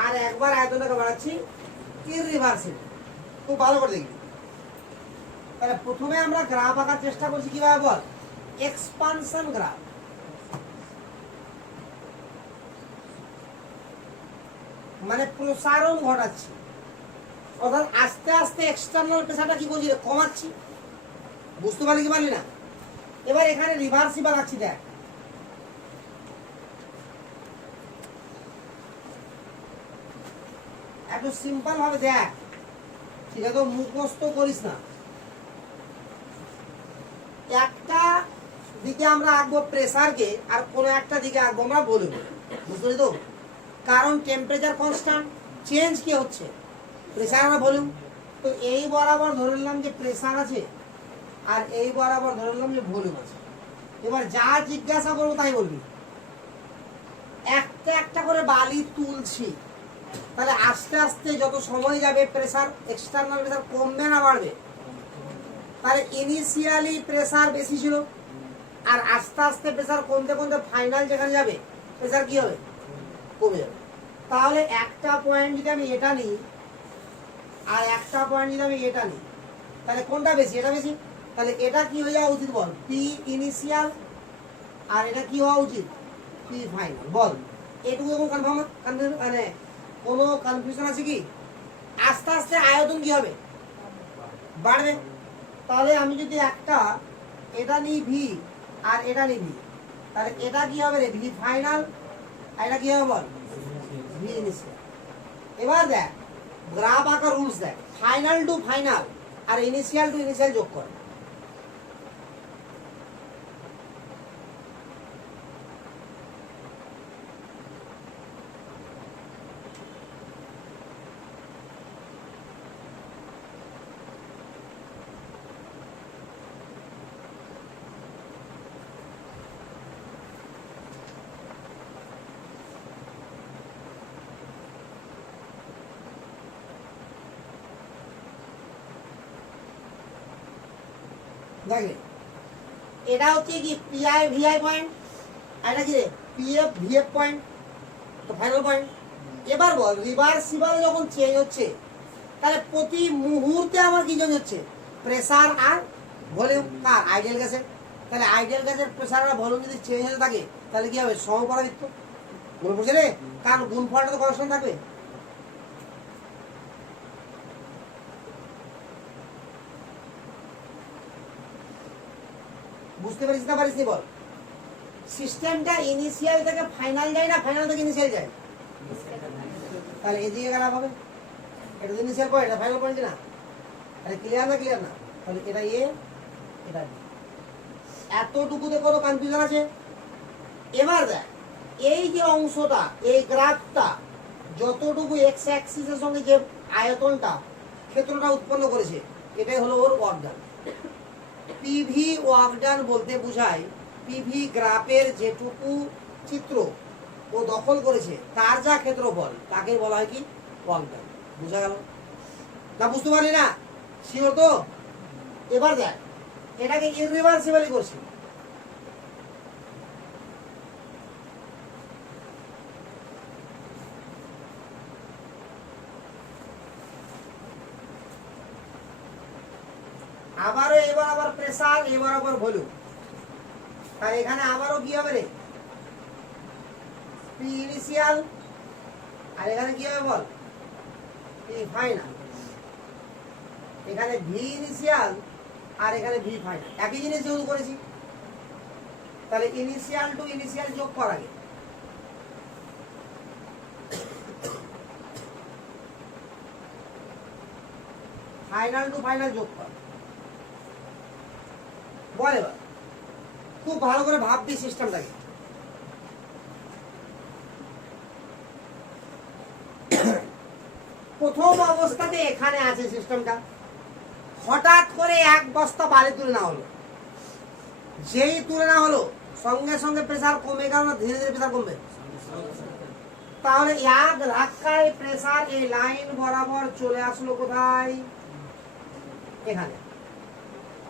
আর একবার আয়তনটাকে বাড়াচ্ছি ইররিভার্সিবলি। খুব ভালো করে দেখবি। তাহলে প্রথমে আমরা গ্রাফ আঁকার চেষ্টা করছি কিভাবে বল? Expansion graph. মানে প্রসারণ ঘটাচ্ছি, অর্থাৎ আস্তে আস্তে এক্সটার্নাল প্রেসারটা কি করছি? কমাচ্ছি। বুঝতে পারলি কি পারলি না? এবার এখানে রিভার্সিবল আছি, দেখ একটু সিম্পল ভাবে দেখ, ঠিক আছে? মুখস্থ করিস না। একটা দিকে আমরা আঁকবো প্রেসারকে, আর কোনো একটা দিকে আঁকবো আমরা ভলিউম। বুঝতে পারলি তো? কারণ টেম্পারেচার কনস্ট্যান্ট, চেঞ্জ কি হচ্ছে? প্রেসার আর ভলিউম। তো এই বরাবর ধরে নিলাম যে প্রেসার আছে, আর এই বরাবর ধরে নিলাম যে ভলিউম আছে। এবার যা জিজ্ঞাসা করবো তাই বলবি। একটা একটা করে বালি তুলছি, তাহলে আস্তে আস্তে যত সময় যাবে প্রেসার, এক্সটার্নাল প্রেসার কমবে না বাড়বে? তাহলে ইনিশিয়ালি প্রেসার বেশি ছিল, আর আস্তে আস্তে প্রেসার কমতে কমতে ফাইনাল যেখানে যাবে প্রেসার কি হবে? কমে যাবে। তাহলে একটা পয়েন্ট যদি আমি এটা নিই, আর একটা পয়েন্ট যদি আমি এটা নিই, তাহলে কোনটা বেশি? এটা বেশি। তাহলে এটা কি হয়ে যাওয়া উচিত বল? P initial. আর এটা কি হওয়া উচিত? P final. বল এটুকু কনফার্ম? মানে কোনো কনফিউশন আছে কি? আস্তে আস্তে আয়তন কি হবে? বাড়বে। তাহলে আমি যদি একটা এটা নিই ভি, আর এটা নিই ভি, তাহলে এটা কি হবে রে? V final. আর এটা কি হবে বল? V initial. এবার দেখ গ্রাফ আঁকার রুলস দেখ, final to final R initial to initial যোগ কর। দেখে এটা হচ্ছে কি পিআই ভিআই পয়েন্ট, আর এটা কি রে? পিএফ ভিএফ পয়েন্ট, তো ফাইনাল পয়েন্ট। এবার বল রিভার্সিবল যখন চেঞ্জ হচ্ছে, তাহলে প্রতি মুহূর্তে আমার কি চেঞ্জ হচ্ছে? প্রেসার আর ভলিউম। কার? আইডিয়াল গ্যাসের। তাহলে আইডিয়াল গ্যাসের প্রেসার আর ভলিউম যদি চেঞ্জ হতে থাকে, তাহলে কি হবে? সমপরাবৃত্ত। মনে পড়ছে রে? কারণ গুণফলটা তো কনস্ট্যান্ট থাকবে। বুঝতে পারিস না পারিস নি বল? সিস্টেমটা ইনিশিয়াল থেকে ফাইনাল যায় না ফাইনাল থেকে ইনিশিয়াল যায়? তাহলে এদিকে খারাপ হবে, এটা ইনিশিয়াল পয়েন্ট, এটা ফাইনাল পয়েন্ট না? তাহলে ক্লিয়ার না? ক্লিয়ার না? তাহলে এটা এ, এটা বি। এতটুকুতে কোনো কনফিউশন আছে? এবার দেখ এই যে অংশটা, এই গ্রাফটা যতটুকু এক্স অ্যাক্সিসের সঙ্গে যে আয়তনটা, ক্ষেত্রটা উৎপন্ন করেছে, এটাই হলো ওর work done. PV work done বলতে বোঝায় পিভি গ্রাফের যেটুকু চিত্র ও দখল করেছে তার যা ক্ষেত্রফল, তাকে বলা হয় কি? Work done. বুঝা গেল না? বুঝতে পারলি না? শিওর তো? এবার দেখ এটাকে ইররিভার্সিবল করছি। আবারও এবার আবার প্রেসার, এবার আবার ভলিউম। তাই এখানে আবারও কি হবে রে? পি ইনিশিয়াল, আর এখানে কি হবে বল? P final. এখানে ভি ইনিশিয়াল, আর এখানে ভি ফাইনাল। একই জিনিস যেহেতু করেছি, তাহলে ইনিশিয়াল টু ইনিশিয়াল যোগ কর আগে। ফাইনাল টু ফাইনাল যোগ কর। বল এবার খুব ভালো করে ভাববি সিস্টেমটাকে। প্রথম অবস্থাতে এখানে আছে সিস্টেমটা, হঠাৎ করে এক বস্তা বালি তুলে না হলো, যেই তুলনা হলো সঙ্গে সঙ্গে প্রেসার কমে গেল না ধীরে ধীরে প্রেসার কমবে? তাহলে এক ধাক্কায় প্রেসার এই লাইন বরাবর চলে আসলো কোথায়? এখানে।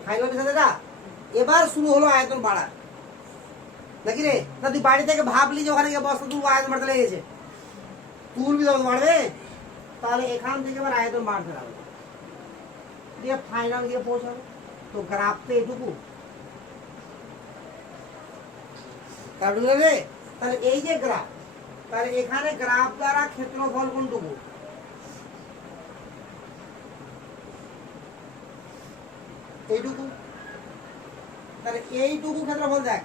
ফাইনাল প্রেসার এটা। এবার শুরু হলো আয়তন বাড়া, নাকি রে? না তুই বাড়ি থেকে ভাবলি যে ওখানে গিয়ে বস্তা তুলবো, আয়তন বাড়তে লেগেছে, তুলবি তখন বাড়বে। তাহলে এখান থেকে এবার আয়তন বাড়তে লাগবে, দিয়ে ফাইনাল গিয়ে পৌঁছাবে। তো গ্রাফ তো এটুকু, তাহলে এই যে গ্রাফ, তাহলে এখানে গ্রাফ দ্বারা ক্ষেত্রফল কোনটুকু? এইটুকু। তাহলে এইটুকু ক্ষেত্রফল দেখ,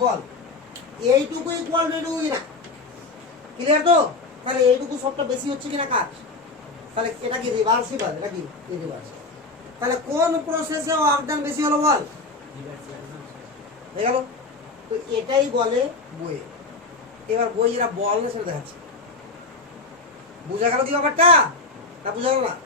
বল এইটুকু ইকুয়াল টু এইটুকু কিনা? ক্লিয়ার তো? তাহলে এইটুকু সবটা বেশি হচ্ছে কিনা কাজ? তাহলে এটা কি রিভার্সিবল? এটা কি ইরিভার্সিবল? তাহলে কোন প্রসেসে ওয়ার্ক ডান বেশি হলো বল? হয়ে গেল। তো এটাই বলে বইয়ে। এবার বই এরা বল না সেটা দেখাচ্ছে। বুঝা গেল কি ব্যাপারটা? না বুঝা গেল না?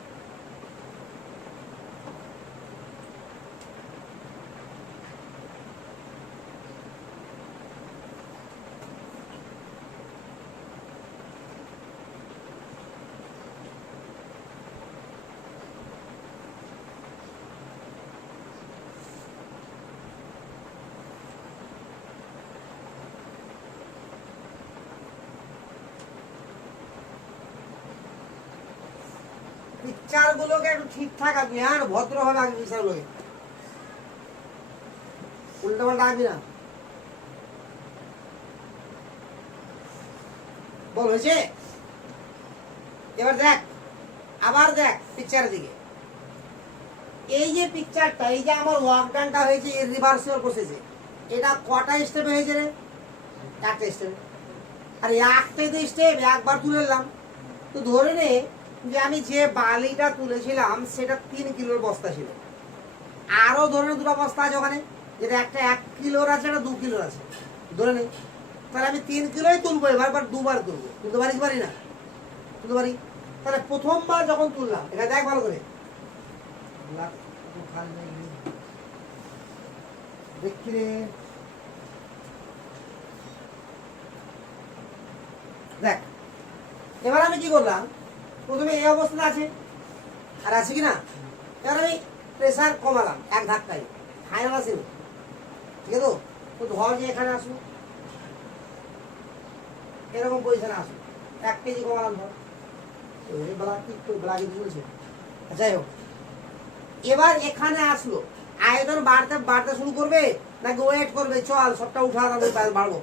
পিকচার গুলোকে একটু ঠিকঠাক আঁকবি, হ্যাঁ ভদ্র ভাবে আঁকবি পিকচার গুলোকে, উল্টো পাল্টা আঁকবি না। বল হয়েছে? এবার দেখ, আবার দেখ পিকচারের দিকে। এই যে পিকচারটা, এই যে আমার ওয়ার্ক ডানটা হয়েছে রিভার্সিবল প্রসেসে, এটা কটা স্টেপে হয়েছে রে? একটা স্টেপে। আর একটাই তো স্টেপ, একবার তুলে নিলাম। তো ধরে নে যে আমি যে বালিটা তুলেছিলাম সেটা 3 কিলোর বস্তা ছিল, আরো ধরে নে দুটো বস্তা আছে ওখানে, যেটা একটা 1 কিলোর আছে, একটা 2 কিলোর আছে ধরে নে। তাহলে আমি 3 কিলোই তুলবো, এবার দুবার তুলবো। তুলতে পারি কি পারি না? তুলতে পারি। তাহলে প্রথমবার যখন তুললাম, এটা দেখ ভালো করে, দেখি রে, দেখ এবার আমি কি করলাম, প্রথমে এই অবস্থাতে আছে আর আছে কিনা, এবার আমি প্রেসার কমালাম এক ধাক্কায়, ফাইনাল আছে, ঠিক আছে? তো ধর যে এখানে আসলো, এরকম পজিশনে আসলো, 1 কেজি কমালাম ধর, চলছে। যাই হোক, এবার এখানে আসলো, আয়তন বাড়তে বাড়তে শুরু করবে নাকি ওয়েট করবে? চল সবটা উঠা বাড়বো,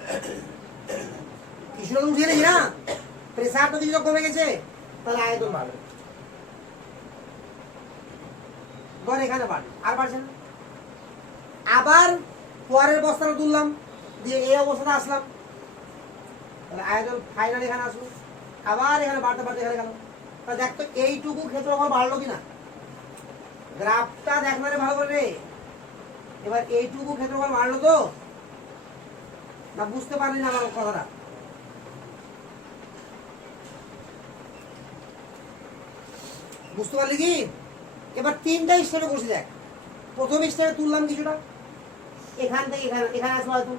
কিছুটা উঠে নেই না, প্রেসার তো কিছুটা কমে গেছে, তাহলে আয়তন বাড়বে। ধর এখানে বাড়বে, আর বাড়ছে না। আবার পরের বস্তাটা তুললাম, দিয়ে এই অবস্থাতে আসলাম, তাহলে আয়তন ফাইনাল এখানে আসলো, আবার এখানে বাড়তে বাড়তে এখানে গেল। তাহলে দেখ তো এইটুকু ক্ষেত্রফল বাড়লো কিনা? গ্রাফটা দেখ না রে ভালো করে রে। এবার এইটুকু ক্ষেত্রফল বাড়লো তো? না বুঝতে পারলি না আমার কথাটা? বুঝতে পারলি কি? এবার 3টা স্টেপে বসে দেখ। প্রথম স্টেপে তুললাম কিছুটা, এখান থেকে এখানে এখানে আসলো হয়তো,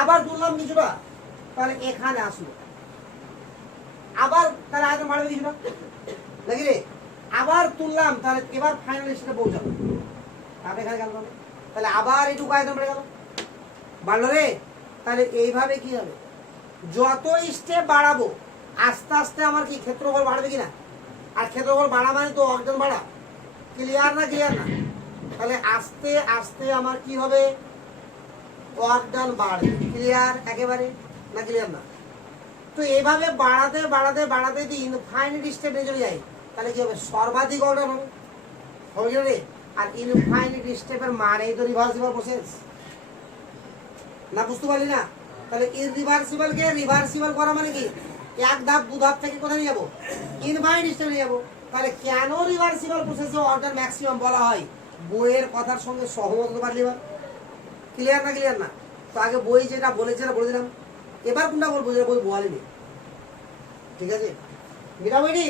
আবার তুললাম কিছুটা, তাহলে এখানে আসলো, আবার তাহলে আয়তন বাড়বে কিছুটা, নাকি রে? আবার তুললাম, তাহলে এবার ফাইনাল স্টেপে পৌঁছালো, তারপরে এখানে গেল, তাহলে আবার এইটুকু আয়তন বেড়ে গেল, বাড়লো রে। তাহলে এইভাবে কি হবে, যত স্টেপ বাড়াবো আস্তে আস্তে আমার কি ক্ষেত্রফল বাড়বে কিনা? আর ক্ষেত্রফল বাড়া মানে তো অর্জন বাড়া। ক্লিয়ার না? ক্লিয়ার না? তাহলে আস্তে আস্তে আমার কি হবে, অর্জন বাড়বে। ক্লিয়ার একেবারে না? ক্লিয়ার না? তো এইভাবে বাড়াতে বাড়াতে বাড়াতে যদি ইনফাইনাইট স্টেপ নিয়ে চলে যাই, তাহলে কি হবে, সর্বাধিক অর্জন হবে, হবে কি রে? আর ইনফাইনাইট স্টেপের মানেই তো রিভার্সিবল প্রসেস, না বুঝতে পারলি না? তাহলে ইররিভার্সিবল কে রিভার্সিবল করা মানে কি, এক ধাপ দু ধাপ থেকে কোথায় নিয়ে যাবো, ইনফাইনাইট স্টেপে নিয়ে যাবো। তাহলে কেন রিভার্সিবল প্রসেসে অর্ডার ম্যাক্সিমাম বলা হয়, বইয়ের কথার সঙ্গে সহমত হতে পারলি? এবার ক্লিয়ার না ক্লিয়ার না? তো আগে বই যেটা বলেছে বলে দিলাম, এবার কোনটা বলবো যেটা বই বলেনি। ঠিক আছে, মিটামিটি।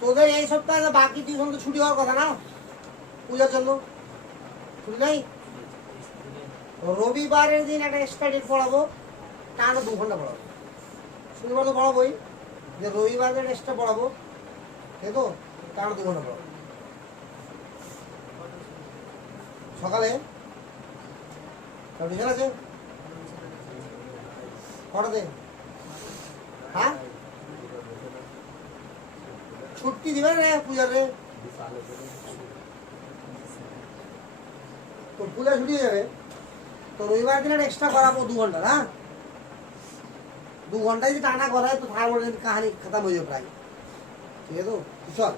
তোদের এই সপ্তাহে বাকি টিউশন তো ছুটি হওয়ার কথা না, পূজার জন্য ছুটি নাই। রবিবারের দিন একটা এক্সট্রা ডেট পড়াবো, টানা 2 ঘন্টা পড়াবো। শনিবার তো পড়াবোই, যে রবিবারের এক্সট্রা পড়াবো, তাই তো, টানা 2 ঘন্টা পড়াবো। সকালে টিউশন আছে কটাতে? হ্যাঁ, ছুটি দিবে রে পূজার রে, তো পূজা ছুটি হয়ে যাবে। তো রবিবার দিন এক্সট্রা করাবো 2 ঘন্টা। হ্যাঁ, 2 ঘন্টায় যদি টানা করায় তো তার মধ্যে কাহানি খতম হয়ে যাবে প্রায়। ঠিক আছে, তো চল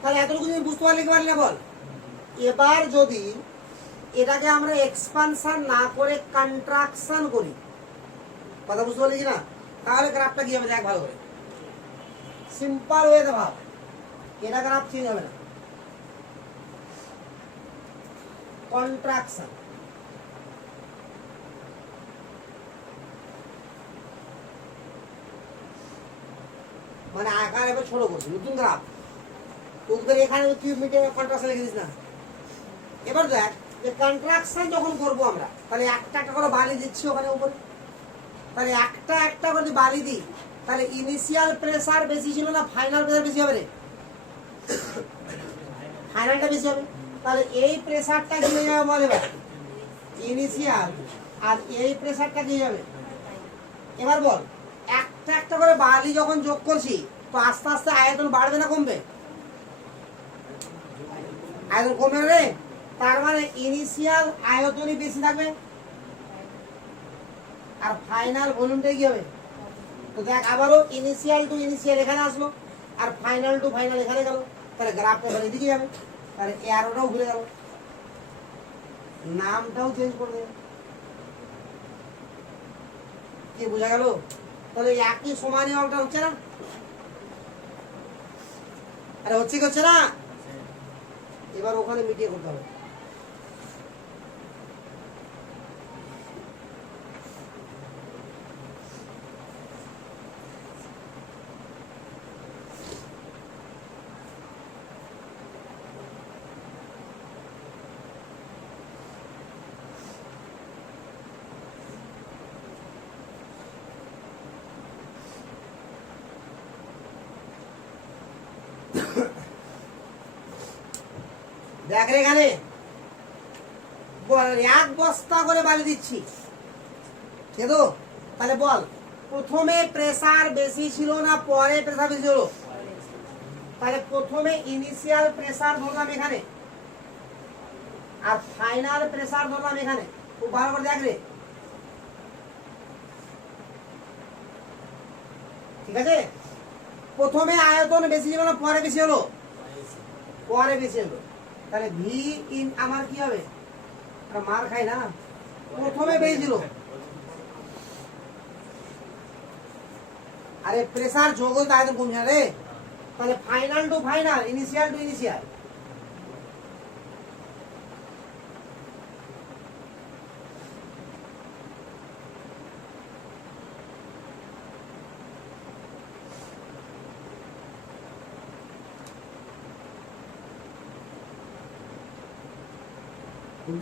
তাহলে এতটুকু তুমি বুঝতে পারলে কি পারলি না বল। এবার যদি এটাকে আমরা এক্সপানশন না করে কন্ট্রাকশন করি, কথা বুঝতে পারলি কি না, তাহলে গ্রাফটা কি হবে দেখ ভালো করে। সিম্পল ওয়েতে ভাব, এটা গ্রাফ চেঞ্জ হবে না। কন্ট্রাকশন মানে আকার এবার ছোট করছি, নতুন গ্রাফ। তোদের এখানে কিউবিটে কন্ট্রাকশন লিখে দিস না। এবার দেখ যে কন্ট্রাকশন যখন করবো আমরা, তাহলে একটা একটা করে বালি দিচ্ছি ওখানে উপরে। তাহলে একটা একটা করে বালি দিই, তাহলে ইনিশিয়াল প্রেসার বেশি ছিল না ফাইনাল প্রেসার বেশি হবে রে? ফাইনালটা বেশি হবে। তাহলে এই প্রেসারটা কি হয়ে যাবে বল এবার, ইনিশিয়াল, আর এই প্রেসারটা কি যাবে এবার বল। একটা একটা করে বালি যখন যোগ করছি, তো আস্তে আস্তে আয়তন বাড়বে না কমবে? আয়তন কমবে না রে। তার মানে ইনিশিয়াল আয়তনই বেশি থাকবে, আর ফাইনাল ভলিউমটাই কি হবে? তো দেখ আবারও ইনিশিয়াল টু ইনিশিয়াল এখানে আসলো, আর ফাইনাল টু ফাইনাল এখানে গেল। তাহলে গ্রাফটা এবার এদিকে যাবে, তাহলে অ্যারোটাও ঘুরে গেল, নামটাও চেঞ্জ করে দেবে। কি বোঝা গেল? তাহলে একই সমানই অঙ্কটা হচ্ছে না? আরে হচ্ছে কি হচ্ছে না? এবার ওখানে মিটিয়ে করতে হবে। দেখ রে এখানে বল, 1 বস্তা করে বালি দিচ্ছি, ঠিক তো? তাহলে বল প্রথমে প্রেসার বেশি ছিল না পরে প্রেসার বেশি হলো? তাহলে প্রথমে ইনিশিয়াল প্রেসার ধরলাম এখানে, আর ফাইনাল প্রেসার ধরলাম এখানে। খুব ভালো করে দেখ রে, ঠিক আছে? প্রথমে আয়তন বেশি ছিল না পরে বেশি হলো? পরে বেশি হলো। তাহলে ভি ইন আমার কি হবে? মার খাই না, প্রথমে বেশি ছিল। আরে প্রেসার যোগ হলে আয়তন কমছে না রে। তাহলে final to final, initial to initial,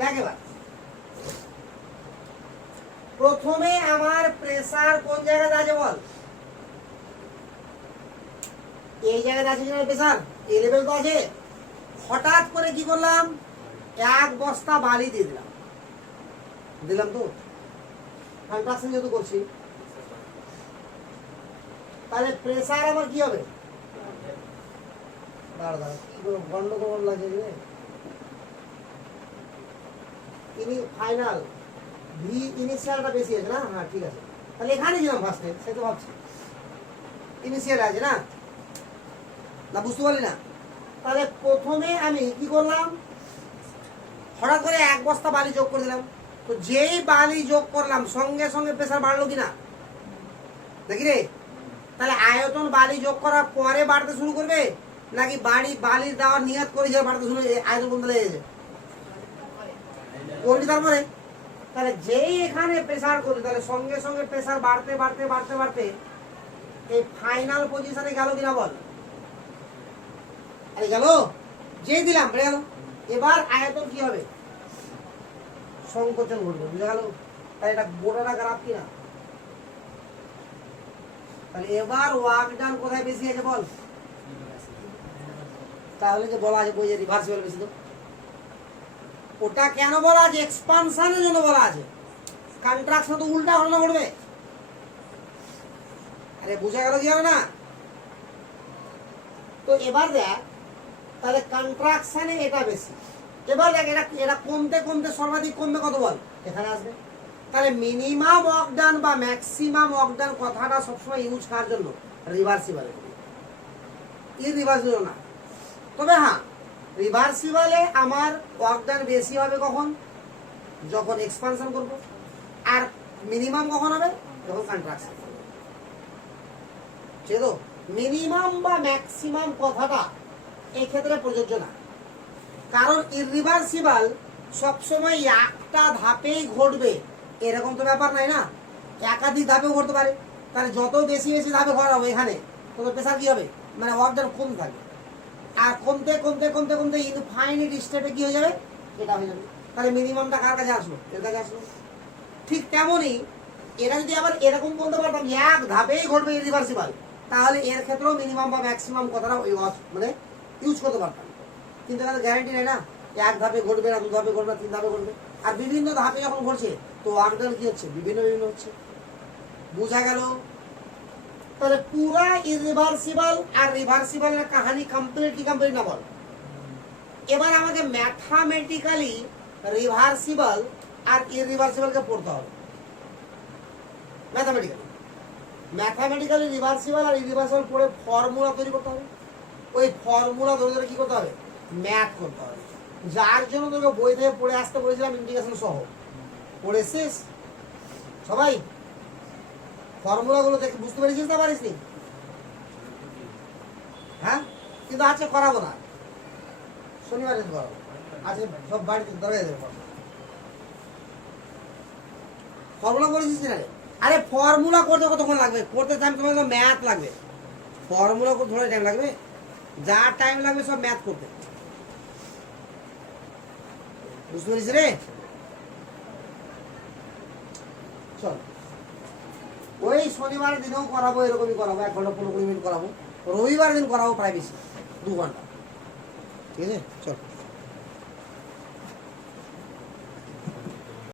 দেখ এবার প্রথমে আমার প্রেসার কোন জায়গাতে আছে বল? এই জায়গাতে আছে কিনা প্রেসার? এই লেভেল তো আছে। হঠাৎ করে কি করলাম, 1 বস্তা বালি দিয়ে দিলাম, দিলাম তো। কন্ট্রাকশন যেহেতু করছি, তাহলে প্রেসার আমার কি হবে? দাঁড়া দাঁড়া, কি করে গন্ডগোল লাগে রে। ফাইনাল ভি ইনিশিয়ালটা বেশি আছে না? হ্যাঁ ঠিক আছে, তাহলে এখানে গেলাম ফার্স্টে, সে তো ভাবছি ইনিশিয়াল আছে না, না বুঝতে পারলি না? তাহলে প্রথমে আমি কি করলাম, হঠাৎ করে 1 বস্তা বালি যোগ করে দিলাম। তো যেই বালি যোগ করলাম সঙ্গে সঙ্গে প্রেসার বাড়লো কিনা দেখি রে? তাহলে আয়তন বালি যোগ করার পরে বাড়তে শুরু করবে, নাকি বালির দেওয়ার নিয়ত করে যে বাড়তে শুরু, আয়তন কোনটা লেগেছে করবি তারপরে। তাহলে যেই এখানে প্রেসার করবে, তাহলে সঙ্গে সঙ্গে প্রেসার বাড়তে বাড়তে বাড়তে বাড়তে এই ফাইনাল পজিশনে গেল কিনা বল? আরে গেল, যেই দিলাম বেড়ে গেল। এবার আয়তন কি হবে? সংকোচন ঘটবে, বুঝা গেল? তাই এটা গোটাটা গ্রাফ কিনা। তাহলে এবার ওয়ার্ক ডান কোথায় বেশি আছে বল? তাহলে যে বলা আছে বইয়ে রিভার্সিবল বেশি, তো ওটা কেন বলা আছে? এক্সপানশনের জন্য বলা আছে। কন্ট্রাকশন তো উল্টা ঘটনা ঘটবে। আরে বুঝা গেল কি হবে না? তো এবার দেখ, তাহলে কন্ট্রাকশনে এটা বেশি। এবার দেখ এটা কমতে কমতে সর্বাধিক কমবে কত বল? এখানে আসবে। তাহলে মিনিমাম ওয়ার্ক ডান বা ম্যাক্সিমাম ওয়ার্ক ডান কথাটা সবসময় ইউজ করার জন্য রিভার্সিবলে, ইররিভার্সিবল না। তবে হ্যাঁ, রিভার্সিবলে আমার ওয়ার্ক ডান বেশি হবে কখন? যখন এক্সপানশন করব। আর মিনিমাম কখন হবে? যখন কন্ট্রাকশন করব। ঠিক তো? মিনিমাম বা ম্যাক্সিমাম কথাটা এই ক্ষেত্রে প্রযোজ্য না, কারণ ইররিভার্সিবল সবসময় একটা ধাপেই ঘটবে এরকম তো ব্যাপার নাই না, একাধিক ধাপেও ঘটতে পারে। তাহলে যত বেশি বেশি ধাপে ঘটাবো এখানে, তত প্রেসার কি হবে? মানে ওয়ার্ক ডান কম থাকবে। আর কমতে কমতে কমতে কমতে ইনফাইনিট স্টেপে কি হয়ে যাবে? এটা হয়ে যাবে। তাহলে মিনিমামটা কার কাছে আসলো? এর কাছে আসলো। ঠিক তেমনই এরা যদি আবার এরকম বলতে পারতাম এক ধাপেই ঘটবে ইররিভার্সিবল, তাহলে এর ক্ষেত্রেও মিনিমাম বা ম্যাক্সিমাম কথাটা ওই মানে ইউজ করতে পারতাম। কিন্তু এখানে গ্যারান্টি নেই না, 1 ধাপে ঘটবে না, 2 ধাপে ঘটবে না, 3 ধাপে ঘটবে। আর বিভিন্ন ধাপে যখন ঘটছে তো ওয়ার্ক ডান কি হচ্ছে? বিভিন্ন বিভিন্ন হচ্ছে। বুঝা গেল? তাহলে পুরা ইররিভার্সিবল আর রিভার্সিবলের কাহিনী কমপ্লিট কি কমপ্লিট না বল? এবার আমাকে ম্যাথমেটিক্যালি রিভার্সিবল আর ইররিভার্সিবলকে পড়তে হবে। ম্যাথমেটিক্যালি রিভার্সিবল আর ইররিভার্সিবল পড়ে ফর্মুলা তৈরি করতে হবে। ওই ফর্মুলা ধরে ধরে কি করতে হবে? ম্যাথ করতে হবে। যার জন্য তোকে বই থেকে পড়ে আসতে বলেছিলাম ইন্টিগ্রেশন সহ। পড়ে শেষ সবাই? ফর্মুলাগুলো দেখে বুঝতে পেরেছিস না পারিস নি? হ্যাঁ, কিন্তু আজকে করাবো না, শনিবার দিন করাবো। আজকে সব বাড়িতে দরকার দেবে ফর্মুলা করেছিস না? আরে ফর্মুলা করতে কতক্ষণ লাগবে? করতে টাইম তোমার ম্যাথ লাগবে। ফর্মুলা করতে ধরে টাইম লাগবে, যা টাইম লাগবে সব ম্যাথ করতে। বুঝতে পেরেছিস রে? চল, ওই শনিবার দিনেও করাবো, এরকমই করাবো, 1 ঘন্টা 15-20 মিনিট করাবো। রবিবার দিন করাবো প্রায় বেশি, 2 ঘন্টা। ঠিক আছে, চল।